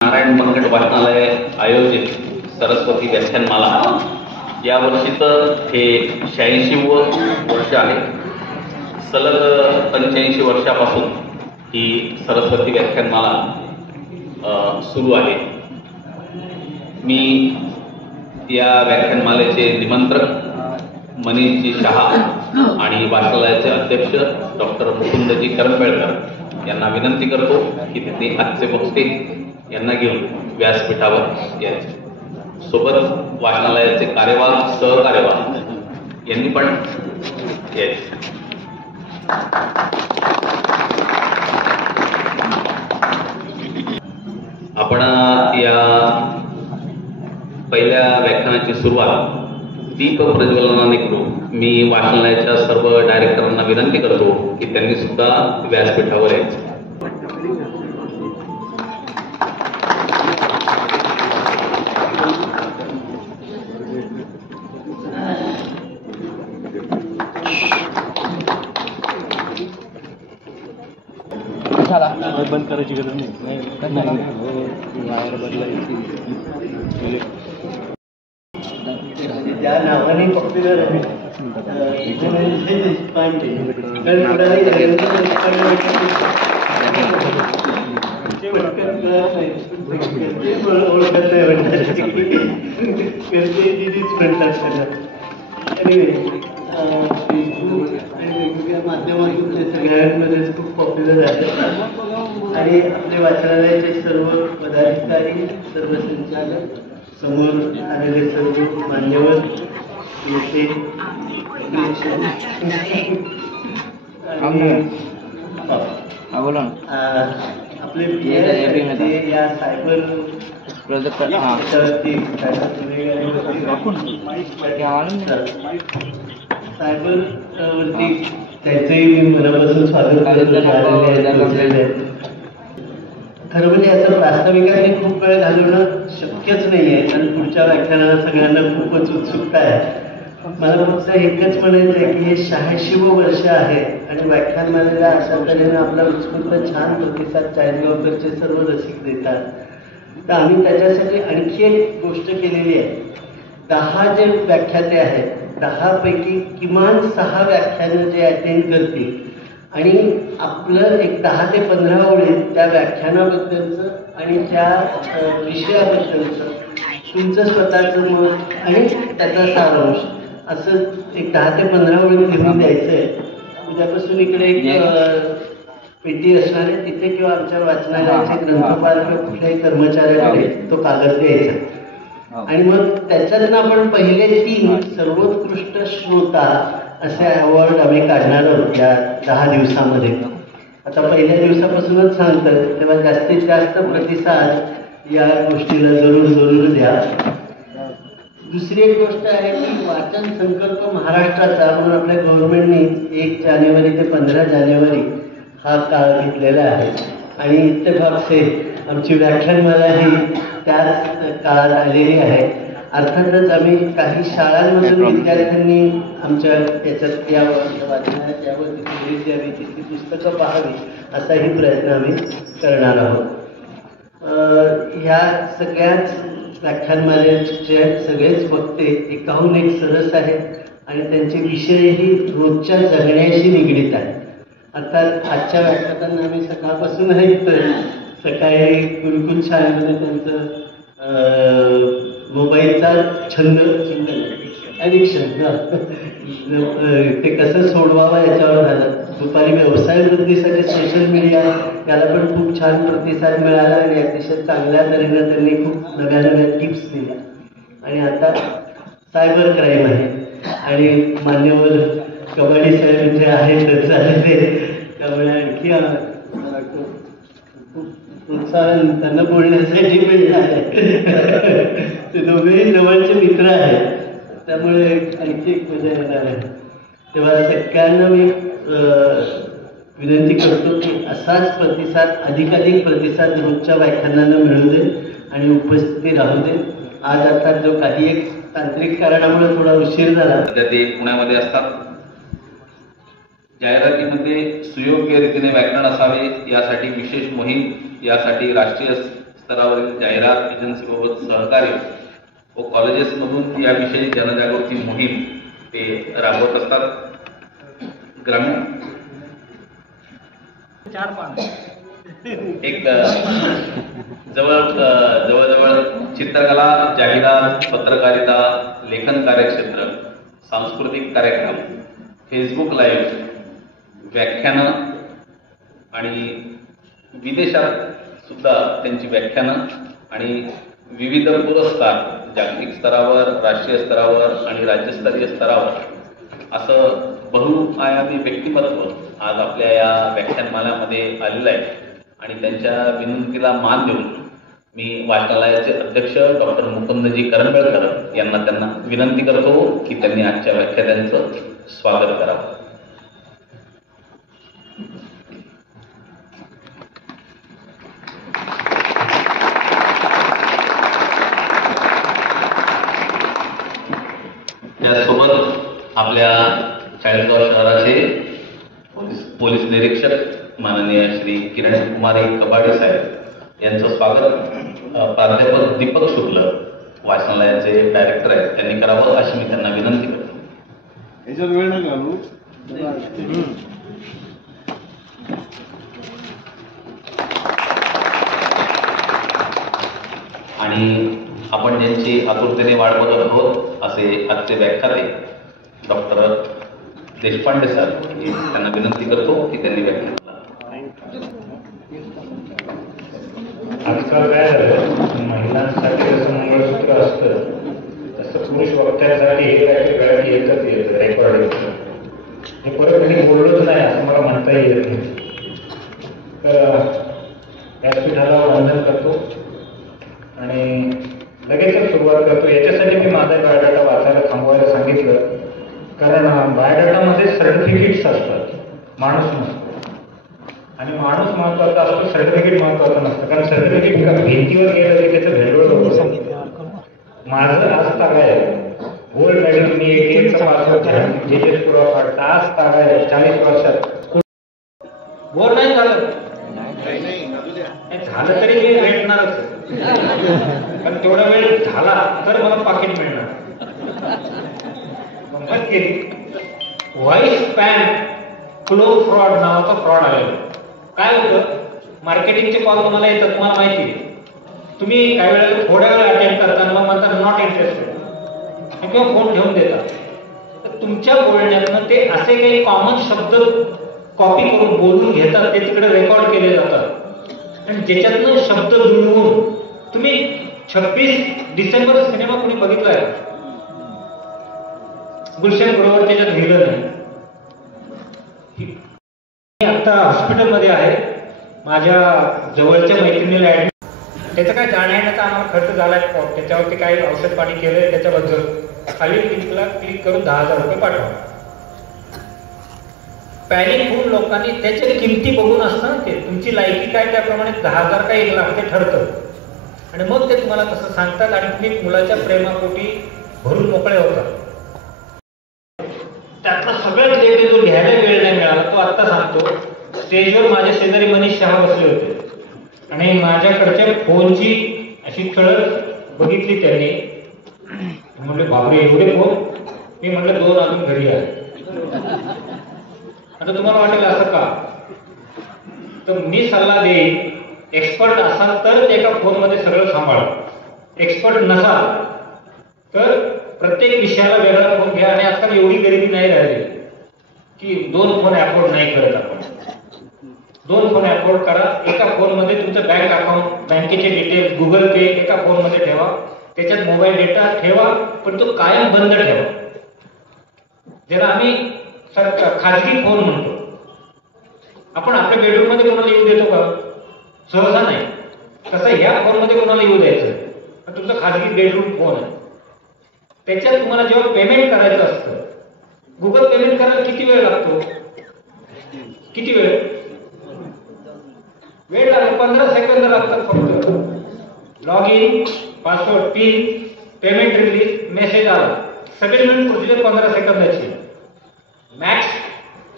नारायण मनगट वाचनालय आयोजित सरस्वती व्याख्यानमाला या वर्षीचं हे 86वं वर्ष आहे। सलग 85 वर्षापासून ही सरस्वती व्याख्यानमाला सुरू आहे। मी या व्याख्यानमालेचे निमंत्रक मनीषजी शहा आणि वाचनालयाचे अध्यक्ष डॉक्टर मुकुंदजी करंबेळकर यांना विनंती करतो की त्यांनी आजचे वक्ते यांना घेऊन व्यासपीठावर यायचे। सोबत वाचनालयाचे कार्यवाह सहकार्यवाह यांनी पण यायचे। आपण या पहिल्या व्याख्यानाची सुरुवात दीप प्रज्वलनाने करू। मी वाचनालयाच्या सर्व डायरेक्टरांना विनंती करतो की त्यांनी सुद्धा व्यासपीठावर यायचे। बंद करायची गरज नाही, वायर बदलायची। त्या नावाने पॉप्युलर आहे माध्यमातून ते सगळ्यांमध्ये खूप पॉप्युलर आहे आणि आपले वाचनालयाचे सर्व पदाधिकारी, सर्व संचालक, समोर आलेले सर्व मान्यवर नेते आपले या सायबर प्रोजेक्ट सायबर वरती त्याचंही मी मनापासून स्वागत करतो। खरं म्हणजे याचं प्रास्ताविकाने खूप वेळ घालवणं शक्यच नाही आहे आणि पुढच्या व्याख्यानाला सगळ्यांना खूपच उत्सुकता आहे। मला फक्त एकच म्हणायचं आहे की हे 86वं वर्ष आहे आणि व्याख्यानमालेला अशा तऱ्हेनं आपला उत्स्फूर्त छान प्रतिसाद चाळीसगावकरचे सर्व रसिक देतात। तर आम्ही त्याच्यासाठी आणखी एक गोष्ट केलेली आहे। 10 जे व्याख्याते आहेत 10 पैकी किमान 6 व्याख्यानं जे अटेंड करतील आणि आपलं एक 10 ते 15 ओळीत त्या व्याख्यानाबद्दलचं आणि त्या विषयाबद्दलचं तुमचं स्वतःचं मत आणि त्याचा सारांश असं एक 10 ते 15 ओळीत लिहून द्यायचं आहे। उद्यापासून इकडे एक पेटी असणार आहे, तिथे किंवा आमच्या वाचनालयाचे ग्रंथपाल किंवा कुठल्याही कर्मचाऱ्याकडे तो कागद द्यायचा आणि मग त्याच्यातनं आपण पहिले 3 सर्वोत्कृष्ट श्रोता असे अवॉर्ड आम्ही काढणार आहोत या 10 दिवसामध्ये। आता पहिल्या दिवसापासूनच सांगतात तेव्हा जास्तीत जास्त प्रतिसाद या गोष्टीला जरूर द्या। दुसरी एक गोष्ट आहे की वाचन संकल्प महाराष्ट्राचा म्हणून आपल्या गव्हर्नमेंटनी 1 जानेवारी ते 15 जानेवारी हा काळ घेतलेला आहे आणि इत्तेफाक से आमची व्याख्यानमाला ही त्याच काळात आलेली आहे। अर्थातच आम्ही काही शाळांमधून विद्यार्थ्यांनी आमच्या याच्यात या वाचनात यावरती प्रेरित द्यावी, तिथली पुस्तकं पाहावी असाही प्रयत्न आम्ही करणार आहोत। ह्या सगळ्याच व्याख्यानमालेचे सगळेच वक्ते एकाहून एक सरस आहेत आणि त्यांचे विषयही रोजच्या जगण्याशी निगडीत आहेत। अर्थात आजच्या व्याख्यानांना आम्ही सकाळपासून ऐकतोय। सकाळी गुरुकुल शाळेमध्ये त्यांचं मोबाईलचा छंद ॲडिक्शन ते कसं सोडवावं याच्यावर झालं। दुपारी व्यवसाय वृद्धीसाठी सोशल मीडिया याला पण खूप छान प्रतिसाद मिळाला आणि अतिशय चांगल्या तऱ्हेनं त्यांनी खूप नव्या टिप्स दिल्या आणि आता सायबर क्राईम आहे आणि मान्यवर कबाडी साहेब जे आहेत झालेले त्यामुळे आणखी मला वाटतं खूप प्रोत्साहन त्यांना बोलण्यासाठी मिळलं आहे। ते दोघेही जवळचे मित्र आहेत त्यामुळे आणखी एक मजा येणार आहे। तेव्हा सगळ्यांना मी विनंती करतो की असाच प्रतिसाद अधिकाधिक प्रतिसाद रोजच्या व्याख्यानांना मिळू दे आणि उपस्थिती राहू दे। आज अर्थात जो काही एक तांत्रिक कारणामुळे थोडा उशीर झाला, ते पुण्यामध्ये असतात। जाहिरातीमध्ये सुयोग्य रीतीने व्याकरण असावे यासाठी विशेष मोहीम यासाठी राष्ट्रीय स्तरावरील जाहिरात एजन्सीबाबत सहकार्य व कॉलेजेसमधून याविषयी जनजागृती मोहीम ते राबवत असतात. ग्रामीण एक जवळजवळ चित्रकला, जाहिरात, पत्रकारिता, लेखन कार्यक्षेत्र, सांस्कृतिक कार्यक्रम, फेसबुक लाईव्ह, व्याख्यानं आणि विदेशात सुद्धा त्यांची व्याख्यानं आणि विविध पुरस्कार जागतिक स्तरावर, राष्ट्रीय स्तरावर आणि राज्यस्तरीय स्तरावर असं बहुआयामी व्यक्तिमत्व आज आपल्या या व्याख्यानमालामध्ये आलेलं आहे. आणि त्यांच्या विनंतीला मान देऊन मी वाचनालयाचे अध्यक्ष डॉक्टर मुकुंदजी करंबेळकर यांना त्यांना विनंती करतो की त्यांनी आजच्या व्याख्यानांचं स्वागत करावं. त्यासोबत आपल्या चाळीसगाव शहराचे पोलीस निरीक्षक माननीय श्री किरण कुमारी कबाडे साहेब यांचं स्वागत प्राध्यापक दीपक शुक्ल वाचनालयाचे डायरेक्टर आहेत त्यांनी करावं अशी मी त्यांना विनंती करतो. याच्यात वेळ नाही घालू. आणि आपण ज्यांची आतुरतेने वाट बघत आहोत असे आजचे व्याख्याते डॉक्टर देशपांडे सर त्यांना विनंती करतो की त्यांनी व्याख्यान. आजकाल काय झालं, महिलांसाठी जसं मंगळसूत्र असतं तसं पुरुष वक्त्यांसाठी हे काहीतरी गळ्यात येतच येतं, रेकॉर्ड येतं. हे परत कधी बोललोच नाही असं मला म्हणता येत नाही. तर व्यासपीठाला वंदन करतो आणि लगेचच सुरुवात करतो. याच्यासाठी मी माझा बायोडाटा वाचायला थांबवायला सांगितलं, कारण बायोडाटामध्ये सर्टिफिकेट्स असतात, माणूस नसतो. आणि माणूस महत्वाचा असतो, सर्टिफिकेट महत्वाचं नसतं. कारण सर्टिफिकेट भिंतीवर गेलं की त्याचं भेंडोळ होतं. माझं आज तागा आहे, गोल्ड मेडल मी ATM पास होता, जे पुरावा काढता आज तागा आहे 40 वर्षात. बोर नाही झालं झालं तरी मी भेटणारच, पण तेवढा वेळ झाला तर मला पाकिट मिळणार. व्हाईस स्पॅम फ्लो फ्रॉड नावाचा फ्रॉड आलेला. काय होतं, मार्केटिंगचे कॉल तुम्हाला येतात, तुम्हाला माहिती आहे. तुम्ही काही वेळेला थोड्या वेळ अटेंड करताना मग म्हणतात नॉट इंटरेस्टेड किंवा फोन ठेवून देतात. तर तुमच्या बोलण्यातनं ते असे काही कॉमन शब्द कॉपी करून बोलून घेतात, ते तिकडे रेकॉर्ड केले जातात आणि ज्याच्यातनं शब्द जुळवून तुम्ही 26 डिसेंबर सिनेमा कोणी बघितलाय? गुलशन ग्रोवर त्याच्यात लिहिलं नाही. मी आता हॉस्पिटलमध्ये आहे, माझ्या जवळच्या मैत्रिणीला ऍडमिट. त्याचं काय जाण्याचा आम्हाला खर्च झालाय, त्याच्यावरती काही औषध पाणी केलंय, त्याच्याबद्दल खाली लिंकला क्लिक करून 10,000 रुपये पाठवा. पॅनिक होऊन लोकांनी त्याच्या किमती बघून असतं, ते तुमची लायकी काय त्याप्रमाणे 10,000 का 1,00,000 ते ठरतं आणि मग ते तुम्हाला तसं सांगतात आणि तुम्ही मुलाच्या प्रेमापोटी भरून मोकळे होतात. त्यातला सगळ्यात लेट जो घ्यायला वेळ नाही मिळाला तो आत्ता सांगतो. स्टेजवर माझ्या शेजारी मनीष शहा बसले होते आणि माझ्याकडच्या फोनची अशी कळत बघितली त्यांनी. म्हटले बापरे एवढे फोन? मी म्हटलं 2 अजून घरी आहे. आता तुम्हाला वाटेल असं का, तर मी सल्ला देईन, एक्सपर्ट असाल तर एका फोनमध्ये सगळं सांभाळा. एक्सपर्ट नसाल तर प्रत्येक विषयाला वेगळा फोन घ्या. आणि आजकाल एवढी गरिबी नाही राहिली की 2 फोन अफोर्ड नाही करत आपण. 2 फोन अफोर्ड करा. एका फोनमध्ये तुमचं बँक अकाउंट, बँकेचे डिटेल्स, गुगल पे एका फोनमध्ये ठेवा. त्याच्यात मोबाईल डेटा ठेवा, पण तो कायम बंद ठेवा. ज्याला आम्ही खाजगी फोन म्हणतो. आपण आपल्या बेडरूम मध्ये कोणाला येऊ देतो का? सहसा नाही. कसं ह्या फोनमध्ये कोणाला येऊ द्यायचं? तुमचा खाजगी बेडरूम फोन आहे. त्याच्यात तुम्हाला जेव्हा पेमेंट करायचं असतं, गुगल पेमेंट करायला किती वेळ लागतो? किती वेळ लागतो? 15 सेकंद लागतात फक्त. Log in, password, pin, payment release, message आला, सगळे मिळून प्रोसिजर 15 सेकंदाची. मॅक्स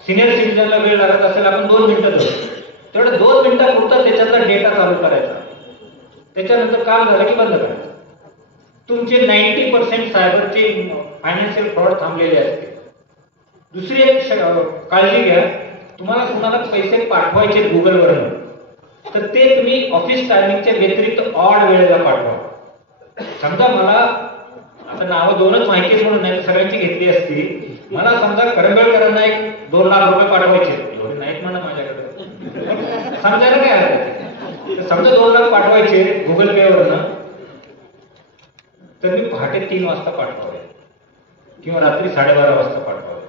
सिनियर सिटीजनला वेळ लागत असेल आपण 2 मिनिटं धरू, तेवढं 2 मिनिटापुरता त्याच्यातला डेटा चालू करायचा. त्याच्यानंतर काम झालं की बंद करायचं. तुमचे 90% सायबरचे फायनान्शियल फ्रॉड थांबलेले असते. दुसरी एक काळजी घ्या, तुम्हाला कुणाला पैसे पाठवायचे गुगलवरून, तर ते तुम्ही ऑफिस टायमिंगच्या व्यतिरिक्त ऑड वेळेला पाठवा. समजा मला आता नावं दोनच माहिती म्हणून नाही, सगळ्यांची घेतली असती. मला समजा करंबेळकरांना एक 2 लाख रुपये पाठवायचे, एवढे नाहीत म्हणा माझ्याकडे, समजायला काय अर्थ. समजा 2 लाख पाठवायचे गुगल पे वरनं, तर मी पहाटे 3 वाजता पाठवावे किंवा रात्री 12:30 वाजता पाठवावे.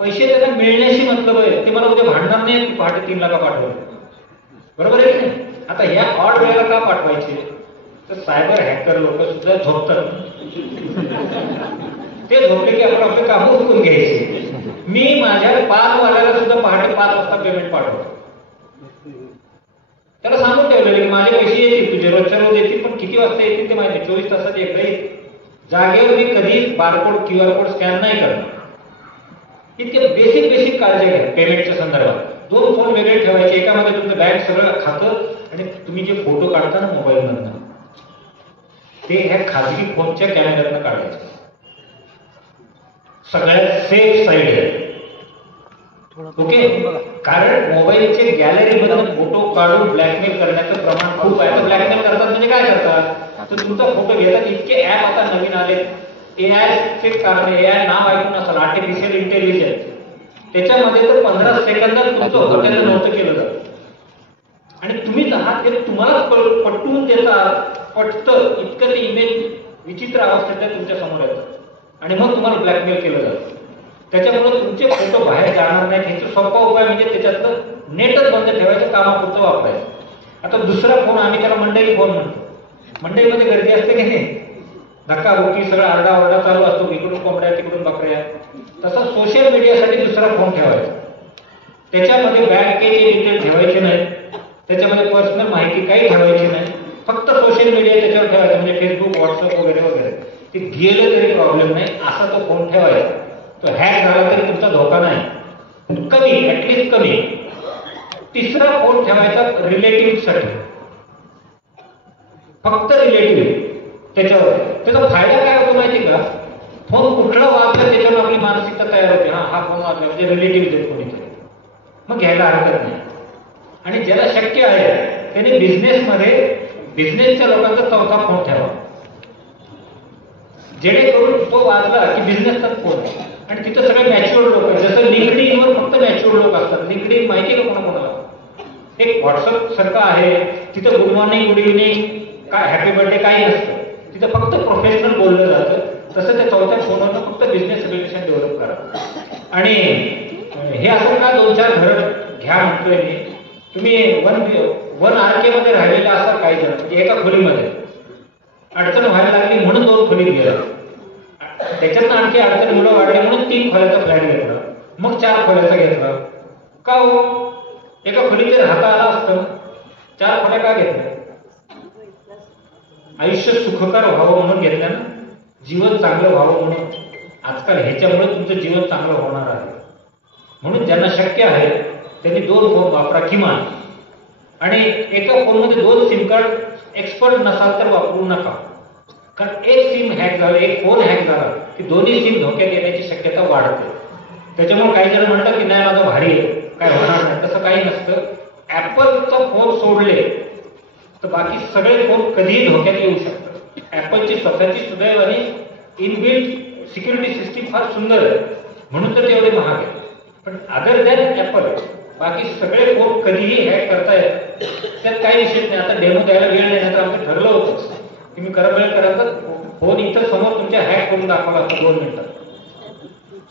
पैसे त्यांना मिळण्याशी मतलब आहे, ते मला उद्या भांडणार नाही की पहाटे 3 लाख पाठवले. बरोबर आहे की नाही? आता ह्या ऑड वेळेला का पाठवायचे, तर सायबर हॅकर लोक सुद्धा झोपतात. ते झोपले की आपण आपले काम उरकून घ्यायचे. मी माझ्या 5 वाल्याला सुद्धा पहाटे 5 वाजता पेमेंट पाठवतो. त्याला सांगून ठेवलेलं की माझे पैसे येतील, तुझे रोजच्या रोज येतील, पण किती वाजता येतील ते माहिती, 24 तासात एकदा येईल. जागेवर मी कधी बारकोड QR कोड स्कॅन नाही करणार. इतके बेसिक काळजी घ्या पेमेंटच्या संदर्भात. 2 फोन वेगळे ठेवायचे, एकामध्ये तुमचं बँक सगळं खातं आणि तुम्ही जे फोटो काढता ना मोबाईल मधनं, ते ह्या खाजगी फोनच्या कॅमेऱ्यातनं काढायचे. सगळ्यात सेफ साईड आहे. ओके, कारण मोबाईलचे गॅलरी मधून फोटो काढून ब्लॅकमेल करण्याचं प्रमाण खूप आहे. ब्लॅकमेल करतात म्हणजे काय करतात, तर तुमचा फोटो घेतात. इतके ऍप आता नवीन आले, AI चे कारण, AI नाव ऐकून असाल, आर्टिफिशियल इंटेलिजन्स. त्याच्यामध्ये तर 15 सेकंदात तुमचं हॉटेल नव्हतं केलं जातं आणि तुम्हीच आहात हे तुम्हाला पटवून देतात. पटतं इतकं ते इमेज विचित्र अवस्थेत तुमच्या समोर येतं आणि मग तुम्हाला ब्लॅकमेल केलं जातं. त्याच्यामुळे तुमचे फोटो बाहेर जाणार नाहीत. ह्याचा सोपा उपाय म्हणजे त्याच्यातलं नेटच बंद ठेवायचं, कामापुरतं वापरायचं. आता दुसरा फोन, आम्ही त्याला मंडई फोन म्हणतो. मंडईमध्ये गर्दी असते की नाही, धक्काबुक्की, सगळं आरडाओरडा चालू असतो, इकडून कोंबड्या तिकडून बकऱ्या. तसा सोशल मीडियासाठी दुसरा फोन ठेवायचा. त्याच्यामध्ये बँकेचे डिटेल ठेवायचे नाही, त्याच्यामध्ये पर्सनल माहिती काही ठेवायची नाही. फक्त सोशल मीडिया त्याच्यावर ठेवायचं, म्हणजे फेसबुक, व्हॉट्सअप वगैरे वगैरे. ते गेलं तरी प्रॉब्लेम नाही, असा तो फोन ठेवायचा. तो हॅक झाला तरी तुमचा धोका नाही, कमी, ऍटलिस्ट कमी. तिसरा फोन ठेवायचा रिलेटिव्ह साठी, फक्त रिलेटिव्ह. त्याच्यावर त्याचा फायदा काय होतो माहिती का, फोन कुठला वाजला त्याच्यावर आपली मानसिकता तयार होते. हा फोन वाजला म्हणजे रिलेटिव्ह देत कोणीतरी, मग घ्यायला हरकत नाही. आणि ज्याला शक्य आहे त्याने बिझनेसच्या लोकांचा 4था फोन ठेवा, जेणेकरून तो वाजला की बिझनेसचाच फोन. आणि तिथं सगळे मॅच्युअर लोक आहेत. जसं लिंक्डइनवर फक्त मॅच्युअर लोक असतात. लिंक्डइन माहिती आहे का कोणाकोणाला, एक व्हॉट्सअप सारखं आहे. तिथं गुड मॉर्निंग, गुड इव्हनिंग, काय हॅपी बर्थडे काही नसतं. तिथं फक्त प्रोफेशनल बोललं जातं. तसं त्या 4थ्या फोनवरनं फक्त बिझनेस रिलेशन डेव्हलप करा. आणि हे असं का 2-4 घर घ्या म्हणतोय मी. तुम्ही वन RK मध्ये राहिलेला असाल काही जण, म्हणजे एका खोलीमध्ये अडचण व्हायला लागली म्हणून 2 खोलीत गेला. त्याच्यात आणखी अडचण मुलं वाढली म्हणून 3 खोल्याचा फ्लॅट घेतला, मग 4 खोल्याचा घेतला. का हो, एका खोलीत राहता आला असतं, 4 खोल्या का घेतल्या? आयुष्य सुखकर व्हावं म्हणून घेतल्या ना, जीवन चांगलं व्हावं म्हणून. आजकाल ह्याच्यामुळे तुमचं जीवन चांगलं होणार आहे. म्हणून ज्यांना शक्य आहे त्यांनी 2 फोन वापरा किमान. आणि एका फोनमध्ये 2 सिम कार्ड एक्सपर्ट नसाल तर वापरू नका. कारण एक सिम हॅक झालं, एक फोन हॅक झाला की दोन्ही सिम धोक्यात येण्याची शक्यता वाढते. त्याच्यामुळे काही जण म्हणतात की नाही माझं भारी आहे, काय होणार नाही. तसं काही नसतं. ऍपलचा फोन सोडले तर बाकी सगळे फोन कधीही धोक्यात येऊ शकतात. ऍपलची स्वतःची सुदैव आणि इनबिल्ट सिक्युरिटी सिस्टीम फार सुंदर आहे, म्हणून तर ते एवढे महाग आहे. पण अदर दॅन ऍपल बाकी सगळे फोन कधीही हॅक करता येतात. त्यात काही विशेष नाही. आता डेमो द्यायला वेळ नाही, तर आमचं ठरलं होतं की मी करायचा फोन इथं समोर तुमच्या हॅक करून दाखवला असता 2 मिनिटात,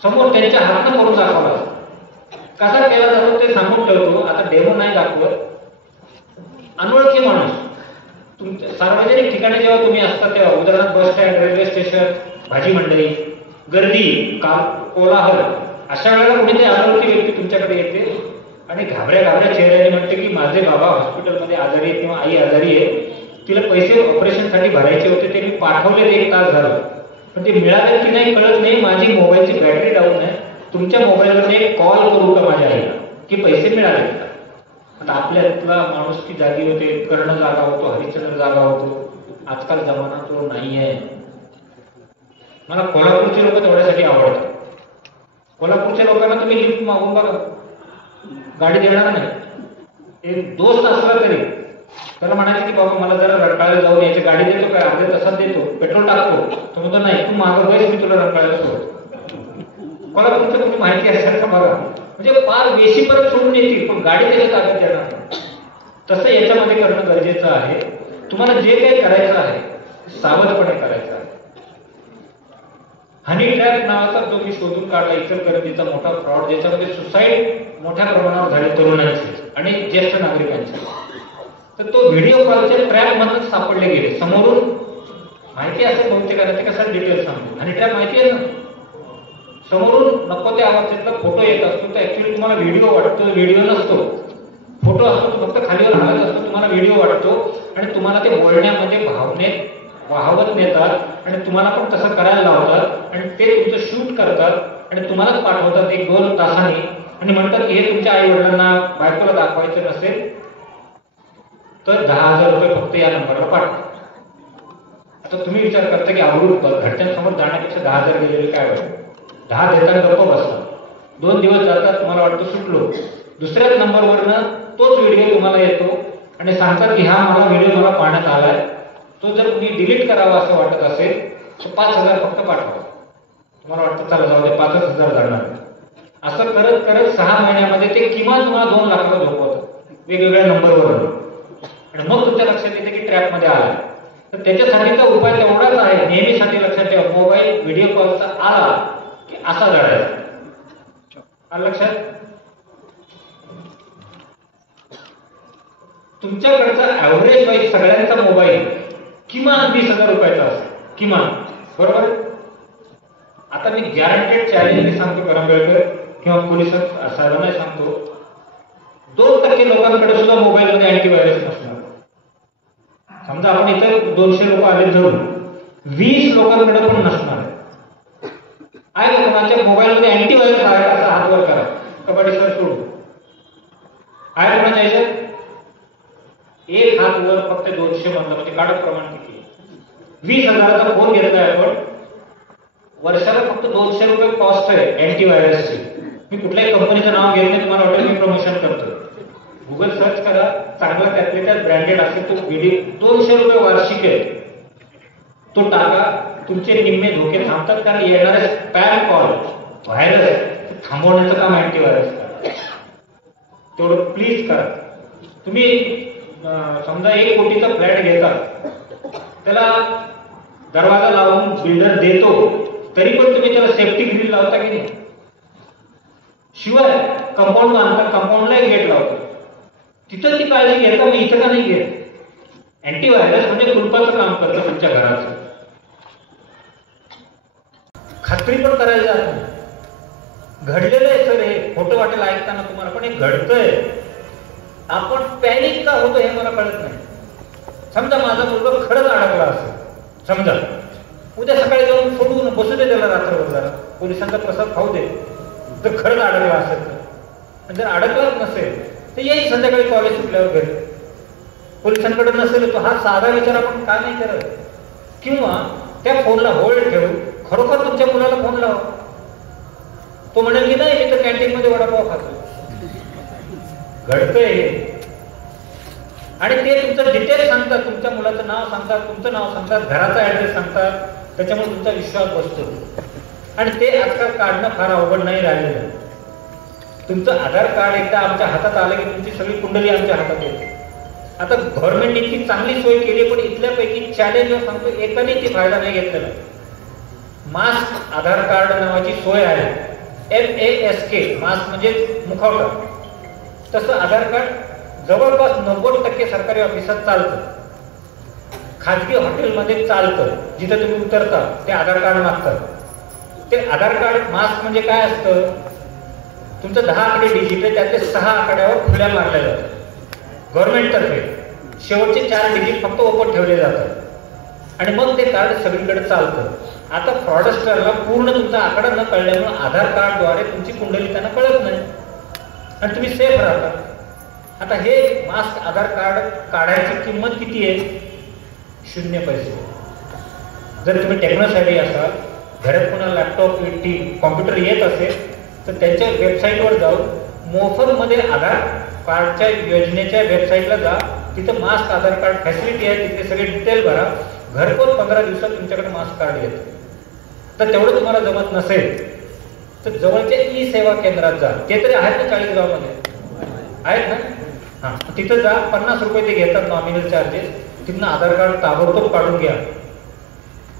समोर त्यांच्या हातनं करून दाखवला असता. कसा केला जातो ते सांगून ठेवतो. आता डेमो नाही दाखवत. अनोळखी माणूस तुमच्या सार्वजनिक ठिकाणी जेव्हा तुम्ही असता तेव्हा, उदाहरणार्थ बस स्टँड, रेल्वे स्टेशन, भाजी मंडई, गर्दी, कोलाहल, अशा वेळेला कुठे अनोळखी व्यक्ती तुमच्याकडे येते आणि घाबऱ्या चेहऱ्याने म्हणते की माझे बाबा हॉस्पिटलमध्ये आजारी आहे किंवा आई आजारी आहे, तिला पैसे ऑपरेशनसाठी भरायचे होते, ते मी पाठवले, 1 तास झाला, पण ते मिळाले की नाही कळत नाही. माझी मोबाईलची बॅटरी डाऊन आहे, तुमच्या मोबाईलवर एक कॉल करू का माझ्या आईला की पैसे मिळाले का? आता आपल्यातला माणूस की जागी होते, कर्ण जागा होतो, हरिश्चंद्र जागा होतो. आजकाल जमाना तो नाही आहे. मला कोल्हापूरचे लोक तेवढ्यासाठी आवडतात. कोल्हापूरच्या लोकांना तुम्ही लिफ्ट मागून बघा, गाडी देणार नाही. एक दोस्त असला तरी त्याला म्हणायचं की बाबा मला जरा रंकाळ्याला जाऊन यायची, गाडी देतो काय, अर्ध्या तासात देतो, पेट्रोल टाकतो. तो म्हणतो नाही, तू मागं बस, मी तुला रंकाळ्याला सोडतो. कोल्हापूरचं तुम्ही माहिती असेल का बघा, म्हणजे फार वेशी परत सोडून येतील, पण गाडी त्याच्या ताब्यात देणार नाही. तसं याच्यामध्ये करणं गरजेचं आहे. तुम्हाला जे काही करायचं आहे सावधपणे करायचं आहे. हनी ट्रॅप नावाचा जो मी शोधून काढला, इचलकरंजीचा मोठा फ्रॉड, ज्याच्यामध्ये सुसाईड मोठ्या प्रमाणावर झाले तरुणांचे आणि ज्येष्ठ नागरिकांचे. तर तो व्हिडिओ कॉलच्या ट्रॅप मधून सापडले गेले. समोरून माहिती असेल बहुतेकांना, ते कसं डिटेल सांगतो. हनी ट्रॅप माहिती आहे ना, समोरून नको त्या आवाजातला फोटो येत असतो. तर ऍक्च्युली तुम्हाला व्हिडिओ वाटतो, व्हिडिओ नसतो, फोटो असतो. तो फक्त खालीवर हलत असतो, तुम्हाला व्हिडिओ वाटतो आणि तुम्हाला ते बोलण्यामध्ये भावनेत वाहवत नेतात आणि तुम्हाला पण तसं करायला लावतात आणि ते तुमचं शूट करतात आणि तुम्हालाच पाठवतात 1-2 तासांनी आणि म्हणतात की हे तुमच्या आई वडिलांना बायकोला दाखवायचं नसेल तर 10,000 रुपये फक्त या नंबरला पाठवा. आता तुम्ही विचार करता की आवडून घरच्यांसमोर जाण्यापेक्षा 10,000 गेलेले काय वाटतं. 10 देताना गप्प बसतात. 2 दिवस जातात, तुम्हाला वाटतं सुटलो. दुसऱ्याच नंबरवरनं तोच व्हिडिओ तुम्हाला येतो आणि सांगतात की हा मला व्हिडिओ मला पाहण्यात आलाय, तो जर तुम्ही डिलीट करावा असं वाटत असेल तर 5,000 फक्त पाठवा. तुम्हाला वाटतं चला जाऊ दे, 5,000 जाणार. असं करत करत 6 महिन्यामध्ये ते किमान तुम्हाला 2 लाखाला झोपवतात वेगवेगळ्या नंबरवर. आणि मग तुमच्या लक्षात येते की ट्रॅप मध्ये आला. तर त्याच्यासाठीचा उपाय तेवढाच आहे, नेहमीसाठी लक्षात ठेवा, मोबाईल व्हिडिओ कॉलचा आला की असा धरायचा. आलं लक्षात? तुमच्याकडचा ऍव्हरेज वाईज सगळ्यांचा मोबाईल किमान 20,000 रुपयाचा असेल, किमान. बरोबर? आता मी गॅरंटेड चॅलेंज सांगतो करंबेळकर किंवा पोलिस साहेबांना सांगतो, 2% लोकांकडे सुद्धा मोबाईल मध्ये अँटीव्हायरस नसणार. समजा आपण इथं 200 लोक आले धरून 20 लोकांकडे पण नसणार आहे. कोणाच्या मोबाईल मध्ये अँटीव्हायरस आहे असा हात वर करा. कबड्डी सर सोडू आहे कोणाच्या याच्यात? एक हात वर फक्त 200 म्हणलं म्हणजे काढत प्रमाण किती? 20,000चा फोन घेतलाय आपण, वर्षाला फक्त 200 रुपये कॉस्ट आहे अँटीव्हायरसची. मी कुठल्याही कंपनीचं नाव घेत नाही, तुम्हाला वाटेल मी प्रमोशन करतो. गुगल सर्च करा, चांगला त्यातले त्यात ब्रँडेड असेल तो व्हिडिओ, 200 रुपये वार्षिक आहे, तो टाका. तुमचे निम्मे धोके थांबतात. कारण येणारे स्पॅम कॉल, व्हायरस थांबवण्याचं काम अँटीव्हायरस करा. तेवढं प्लीज करा. तुम्ही समजा 1 कोटीचा फ्लॅट घेता, त्याला दरवाजा लावून बिल्डर देतो, तरी पण तुम्ही त्याला सेफ्टी ग्रिल लावता की नाही? शिवाय कंपाऊंड बांधता, कंपाऊंडला एक गेट लावतो. तिथं ती काळजी घेता, मी इथं का नाही घेत? अँटीव्हायरस म्हणजे कुलपाचं काम करतं तुमच्या घराचं. खात्री पण करायला जात नाही. घडलेलं आहे सर, हे फोटो वाटेल ऐकताना तुम्हाला, पण हे घडतंय. आपण पॅनिक का होतो हे मला कळत नाही. समजा माझा मुलगा खरंच अडकला असेल, समजा उद्या सकाळी जाऊन सोडून बसू दे त्याला, रात्रभर जरा पोलिसांचा प्रसाद खाऊ दे. जर खरंच अडकला असेल तर, जर अडकलाच नसेल तर येईल संध्याकाळी कॉलेज सुटल्यावर घरी. पोलिसांकडे नसेल तो, हा साधा विचार आपण का नाही करत? किंवा त्या फोनला होल्ड ठेवून खरोखर तुमच्या मुलाला फोन लावा. तो म्हणेल की नाही, मी तर कॅन्टीन मध्ये वडापाव खातो. घडतंय हे. आणि ते तुमचं डिटेल सांगतात, तुमच्या मुलाचं नाव सांगतात, तुमचं नाव सांगतात, घराचा ऍड्रेस सांगतात. त्याच्यामुळे तुमचा विश्वास बसतो. आणि ते आजकाल काढणं फार अवघड नाही राहिलेलं. तुमचं आधार कार्ड एकदा आमच्या हातात आलं की तुमची सगळी कुंडली आमच्या हातात येते. आता गव्हर्नमेंटने इतकी चांगली सोय केली, पण इथल्यापैकी चॅलेंज सांगतो, एकाने ती फायदा नाही घेतलेला. मास्क आधार कार्ड नावाची सोय आहे, MASK, मास्क म्हणजे मुखवटा. तसं आधार कार्ड जवळपास 90% सरकारी ऑफिसात चालतं, खाजगी हॉटेलमध्ये चालतं. जिथे तुम्ही उतरता ते आधार कार्ड मागतात. ते आधार कार्ड मास्क म्हणजे काय असतं? तुमचं 10 आकडे डिजिट आहे, त्यातले 6 आकड्यावर खुल्या मारल्या जातात गव्हर्नमेंटतर्फे. शेवटचे 4 डिजिट फक्त ओपन ठेवले जातात आणि मग ते कार्ड सगळीकडे चालतं. आता फ्रॉडस्टरला पूर्ण तुमचा आकडा न कळल्यामुळे आधार कार्डद्वारे तुमची कुंडली त्यांना कळत नाही आणि तुम्ही सेफ राहता. आता हे मास्क आधार कार्ड काढायची किंमत किती आहे? 0 पैसे. जर तुम्ही टेक्नोसॅव्ही असाल, घरात कोणाला लॅपटॉप कॉम्प्युटर येत असेल तर त्यांच्या वेबसाईटवर जाऊन मोफतमध्ये आधार कार्डच्या योजनेच्या वेबसाईटला जा. तिथं मास्क आधार कार्ड फॅसिलिटी आहे, तिथे सगळे डिटेल भरा. घरपोच 15 दिवसात तुमच्याकडे मास्क कार्ड येतं. तर तेवढं तुम्हाला जमत नसेल तर जवळच्या ई सेवा केंद्रात जा. ते तरी आहेत ना 40 गावामध्ये आहेत ना? हां, तिथं जा. 50 रुपये ते घेतात नॉमिनल चार्जेस. तिथनं आधार कार्ड ताबडतोब काढून घ्या.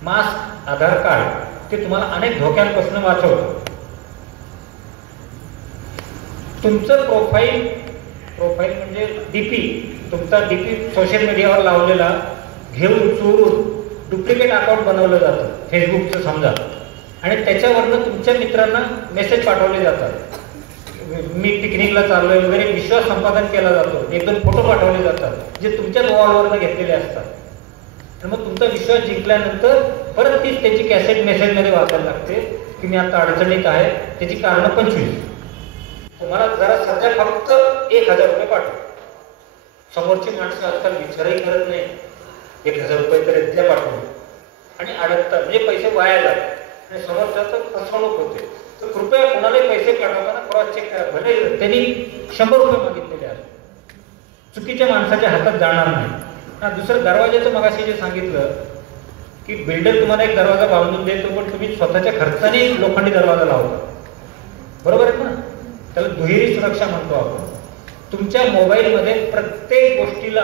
मास्क आधार कार्ड ते तुम्हाला अनेक धोक्यांपासून वाचवतं. तुमचं प्रोफाईल म्हणजे डीपी, तुमचा डीपी सोशल मीडियावर लावलेला घेऊन चोरून डुप्लिकेट अकाउंट बनवलं जातं फेसबुकचं समजा, आणि त्याच्यावरनं तुमच्या मित्रांना मेसेज पाठवले जातात. मी पिकनिकला चाललोय वगैरे विश्वास संपादन केला जातो. 1-2 फोटो पाठवले जातात जे तुमच्याच वॉलवरनं घेतलेले असतात. आणि मग तुमचा विश्वास जिंकल्यानंतर परत तीच त्याची कॅसेट मेसेजमध्ये वाचायला लागते की मी आता अडचणीत आहे. त्याची कारणं 25. तुम्हाला जरा सध्या फक्त 1000 रुपये पाठव. समोरची माणसं आजकाल विचारही करत नाही. 1000 रुपये तर द्या पाठवून आणि अडकतात, म्हणजे पैसे वाया जातात आणि समोरच्याचं फसवणूक होते. तर कृपया कोणालाही पैसे पाठवताना क्रॉस चेक करा. भले त्यांनी 100 रुपये मागितलेले आहेत, चुकीच्या माणसाच्या हातात जाणार नाही. दुसरं दरवाजाचं मगाशी जे सांगितलं की बिल्डर तुम्हाला एक दरवाजा बांधून देतो पण तुम्ही स्वतःच्या खर्चाने लोखंडी दरवाजा लावता, बरोबर आहे ना? त्याला दुहेरी सुरक्षा म्हणतो आपण. तुमच्या मोबाईलमध्ये प्रत्येक गोष्टीला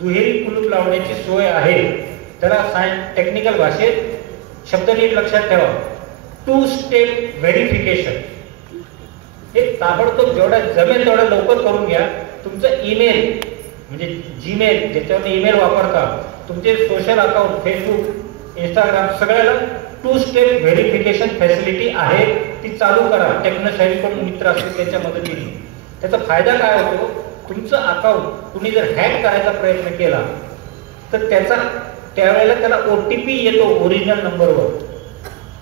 दुहेरी कुलूप लावण्याची सोय आहे. त्याला टेक्निकल भाषेत शब्द नीट लक्षात ठेवा, 2 स्टेप व्हेरिफिकेशन. हे ताबडतोब जेवढा जमेल तेवढा लवकर करून घ्या. तुमचं ईमेल म्हणजे जीमेल ज्याच्यावर ईमेल वापरता, तुमचे सोशल अकाउंट फेसबुक इंस्टाग्राम सगळ्याला 2 स्टेप व्हेरिफिकेशन फॅसिलिटी आहे. ती चालू करा. टेक्नोसॅव्हीकडून मित्र असतील त्याच्या मदतीने. त्याचा फायदा काय होतो? तुमचं अकाउंट कुणी जर हॅक करायचा प्रयत्न केला तर त्यावेळेला त्याला OTP येतो ओरिजिनल नंबरवर.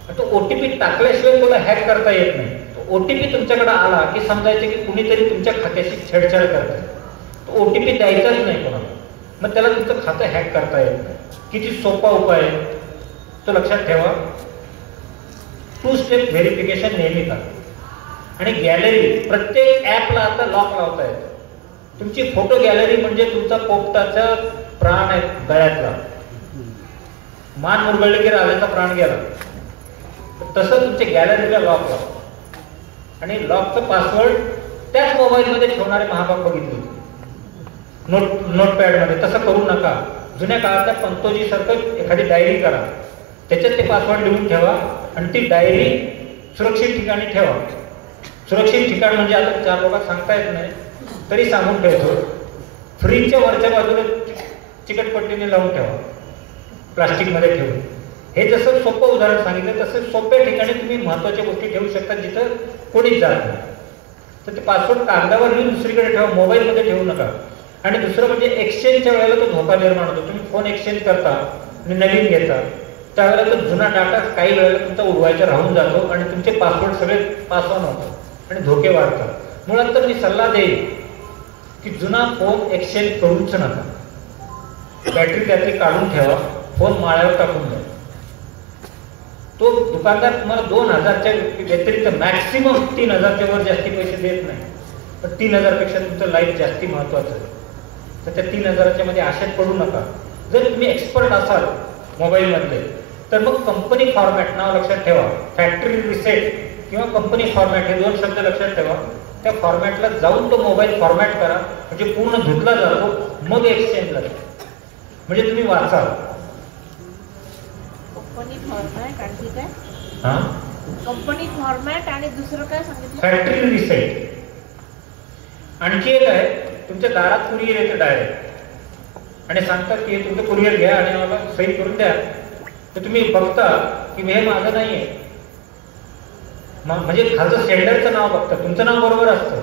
तो OTP टाकल्याशिवाय तुला हॅक करता येत नाही. OTP तुमच्याकडे आला की समजायचं की कुणीतरी तुमच्या खात्याशी छेडछाड करतंय. तो OTP द्यायचाच नाही कोणाला, मग त्याला तुमचं खातं हॅक करता येत नाही. किती सोपा उपाय आहे तो लक्षात ठेवा. 2 स्टेप व्हेरिफिकेशन नेहमी करा. आणि गॅलरी, प्रत्येक ॲपला आता लॉक लावता येतं. तुमची फोटो गॅलरी म्हणजे तुमचा पोपटाचा प्राण आहे गळ्यातला. मान मुरगळली की राजाचा प्राण गेला. तसं तुमच्या गॅलरीला लॉक लावा. आणि लॉकचं पासवर्ड त्याच मोबाईलमध्ये ठेवणारे महाभाग बघितले होते नोटपॅडमध्ये. तसं करू नका. जुन्या काळातल्या पंतोजी सारखं एखादी डायरी करा, त्याच्यात ते पासवर्ड लिहून ठेवा आणि ती डायरी सुरक्षित ठिकाणी ठेवा. सुरक्षित ठिकाण म्हणजे आता 4 लोकांना सांगता येत नाही तरी सांगून ठेवतो. फ्रीजच्या वरच्या बाजूला चिकटपट्टीने लावून ठेवा, प्लास्टिकमध्ये ठेवून. हे जसं सोपं उदाहरण सांगितलं तसं सोप्या ठिकाणी तुम्ही महत्त्वाच्या गोष्टी ठेवू शकता जिथं कोणीच जात नाही. तर ते पासवर्ड कागदावर लिहून दुसरीकडे ठेवा, मोबाईलमध्ये ठेवू नका. आणि दुसरं म्हणजे एक्सचेंजच्या वेळेला तो धोका निर्माण होतो. तुम्ही फोन एक्सचेंज करता आणि नवीन घेता त्यावेळेला तो जुना डाटा काही वेळेला तुमचा उडवायचा राहून जातो आणि तुमचे पासवर्ड सगळे पास ऑन होतात आणि धोके वाढतात. मुळात तर मी सल्ला देईन की जुना फोन एक्सचेंज करूच नका. बॅटरी त्यातली काढून ठेवा, फोन माळ्यावर टाकून द्या. तो दुकानदार तुम्हाला 2000च्या व्यतिरिक्त मॅक्सिमम 3000च्या वर जास्ती पैसे देत नाही. पण 3000 पेक्षा तुमचं लाईफ जास्ती महत्वाचं आहे. तर त्या 3000च्या मध्ये आशेत पडू नका. जर तुम्ही एक्सपर्ट असाल मोबाईलमधले तर मग कंपनी फॉर्मॅट नाव लक्षात ठेवा. फॅक्टरी रिसेट किंवा कंपनी फॉर्मॅट हे 2 शब्द लक्षात ठेवा. त्या फॉर्मॅटला जाऊन तो मोबाईल फॉर्मॅट करा, म्हणजे पूर्ण धुतला जातो. मग एक्सचेंजला जा, म्हणजे तुम्ही वाचाल. कंपनी फॉर्मॅट आणखी काय? हां, कंपनी फॉर्मॅट आणि दुसरं काय सांगितलं? Factory reset. आणखी एक आहे, तुमच्या दारात कुरिअर येतं डायरेक्ट आणि सांगतात की तुमचं कुरिअर घ्या आणि मला सही करून द्या. तर तुम्ही बघता की हे माझं नाही आहे, म्हणजे खालचं सेंडरचं नाव बघता. तुमचं नाव बरोबर असतं,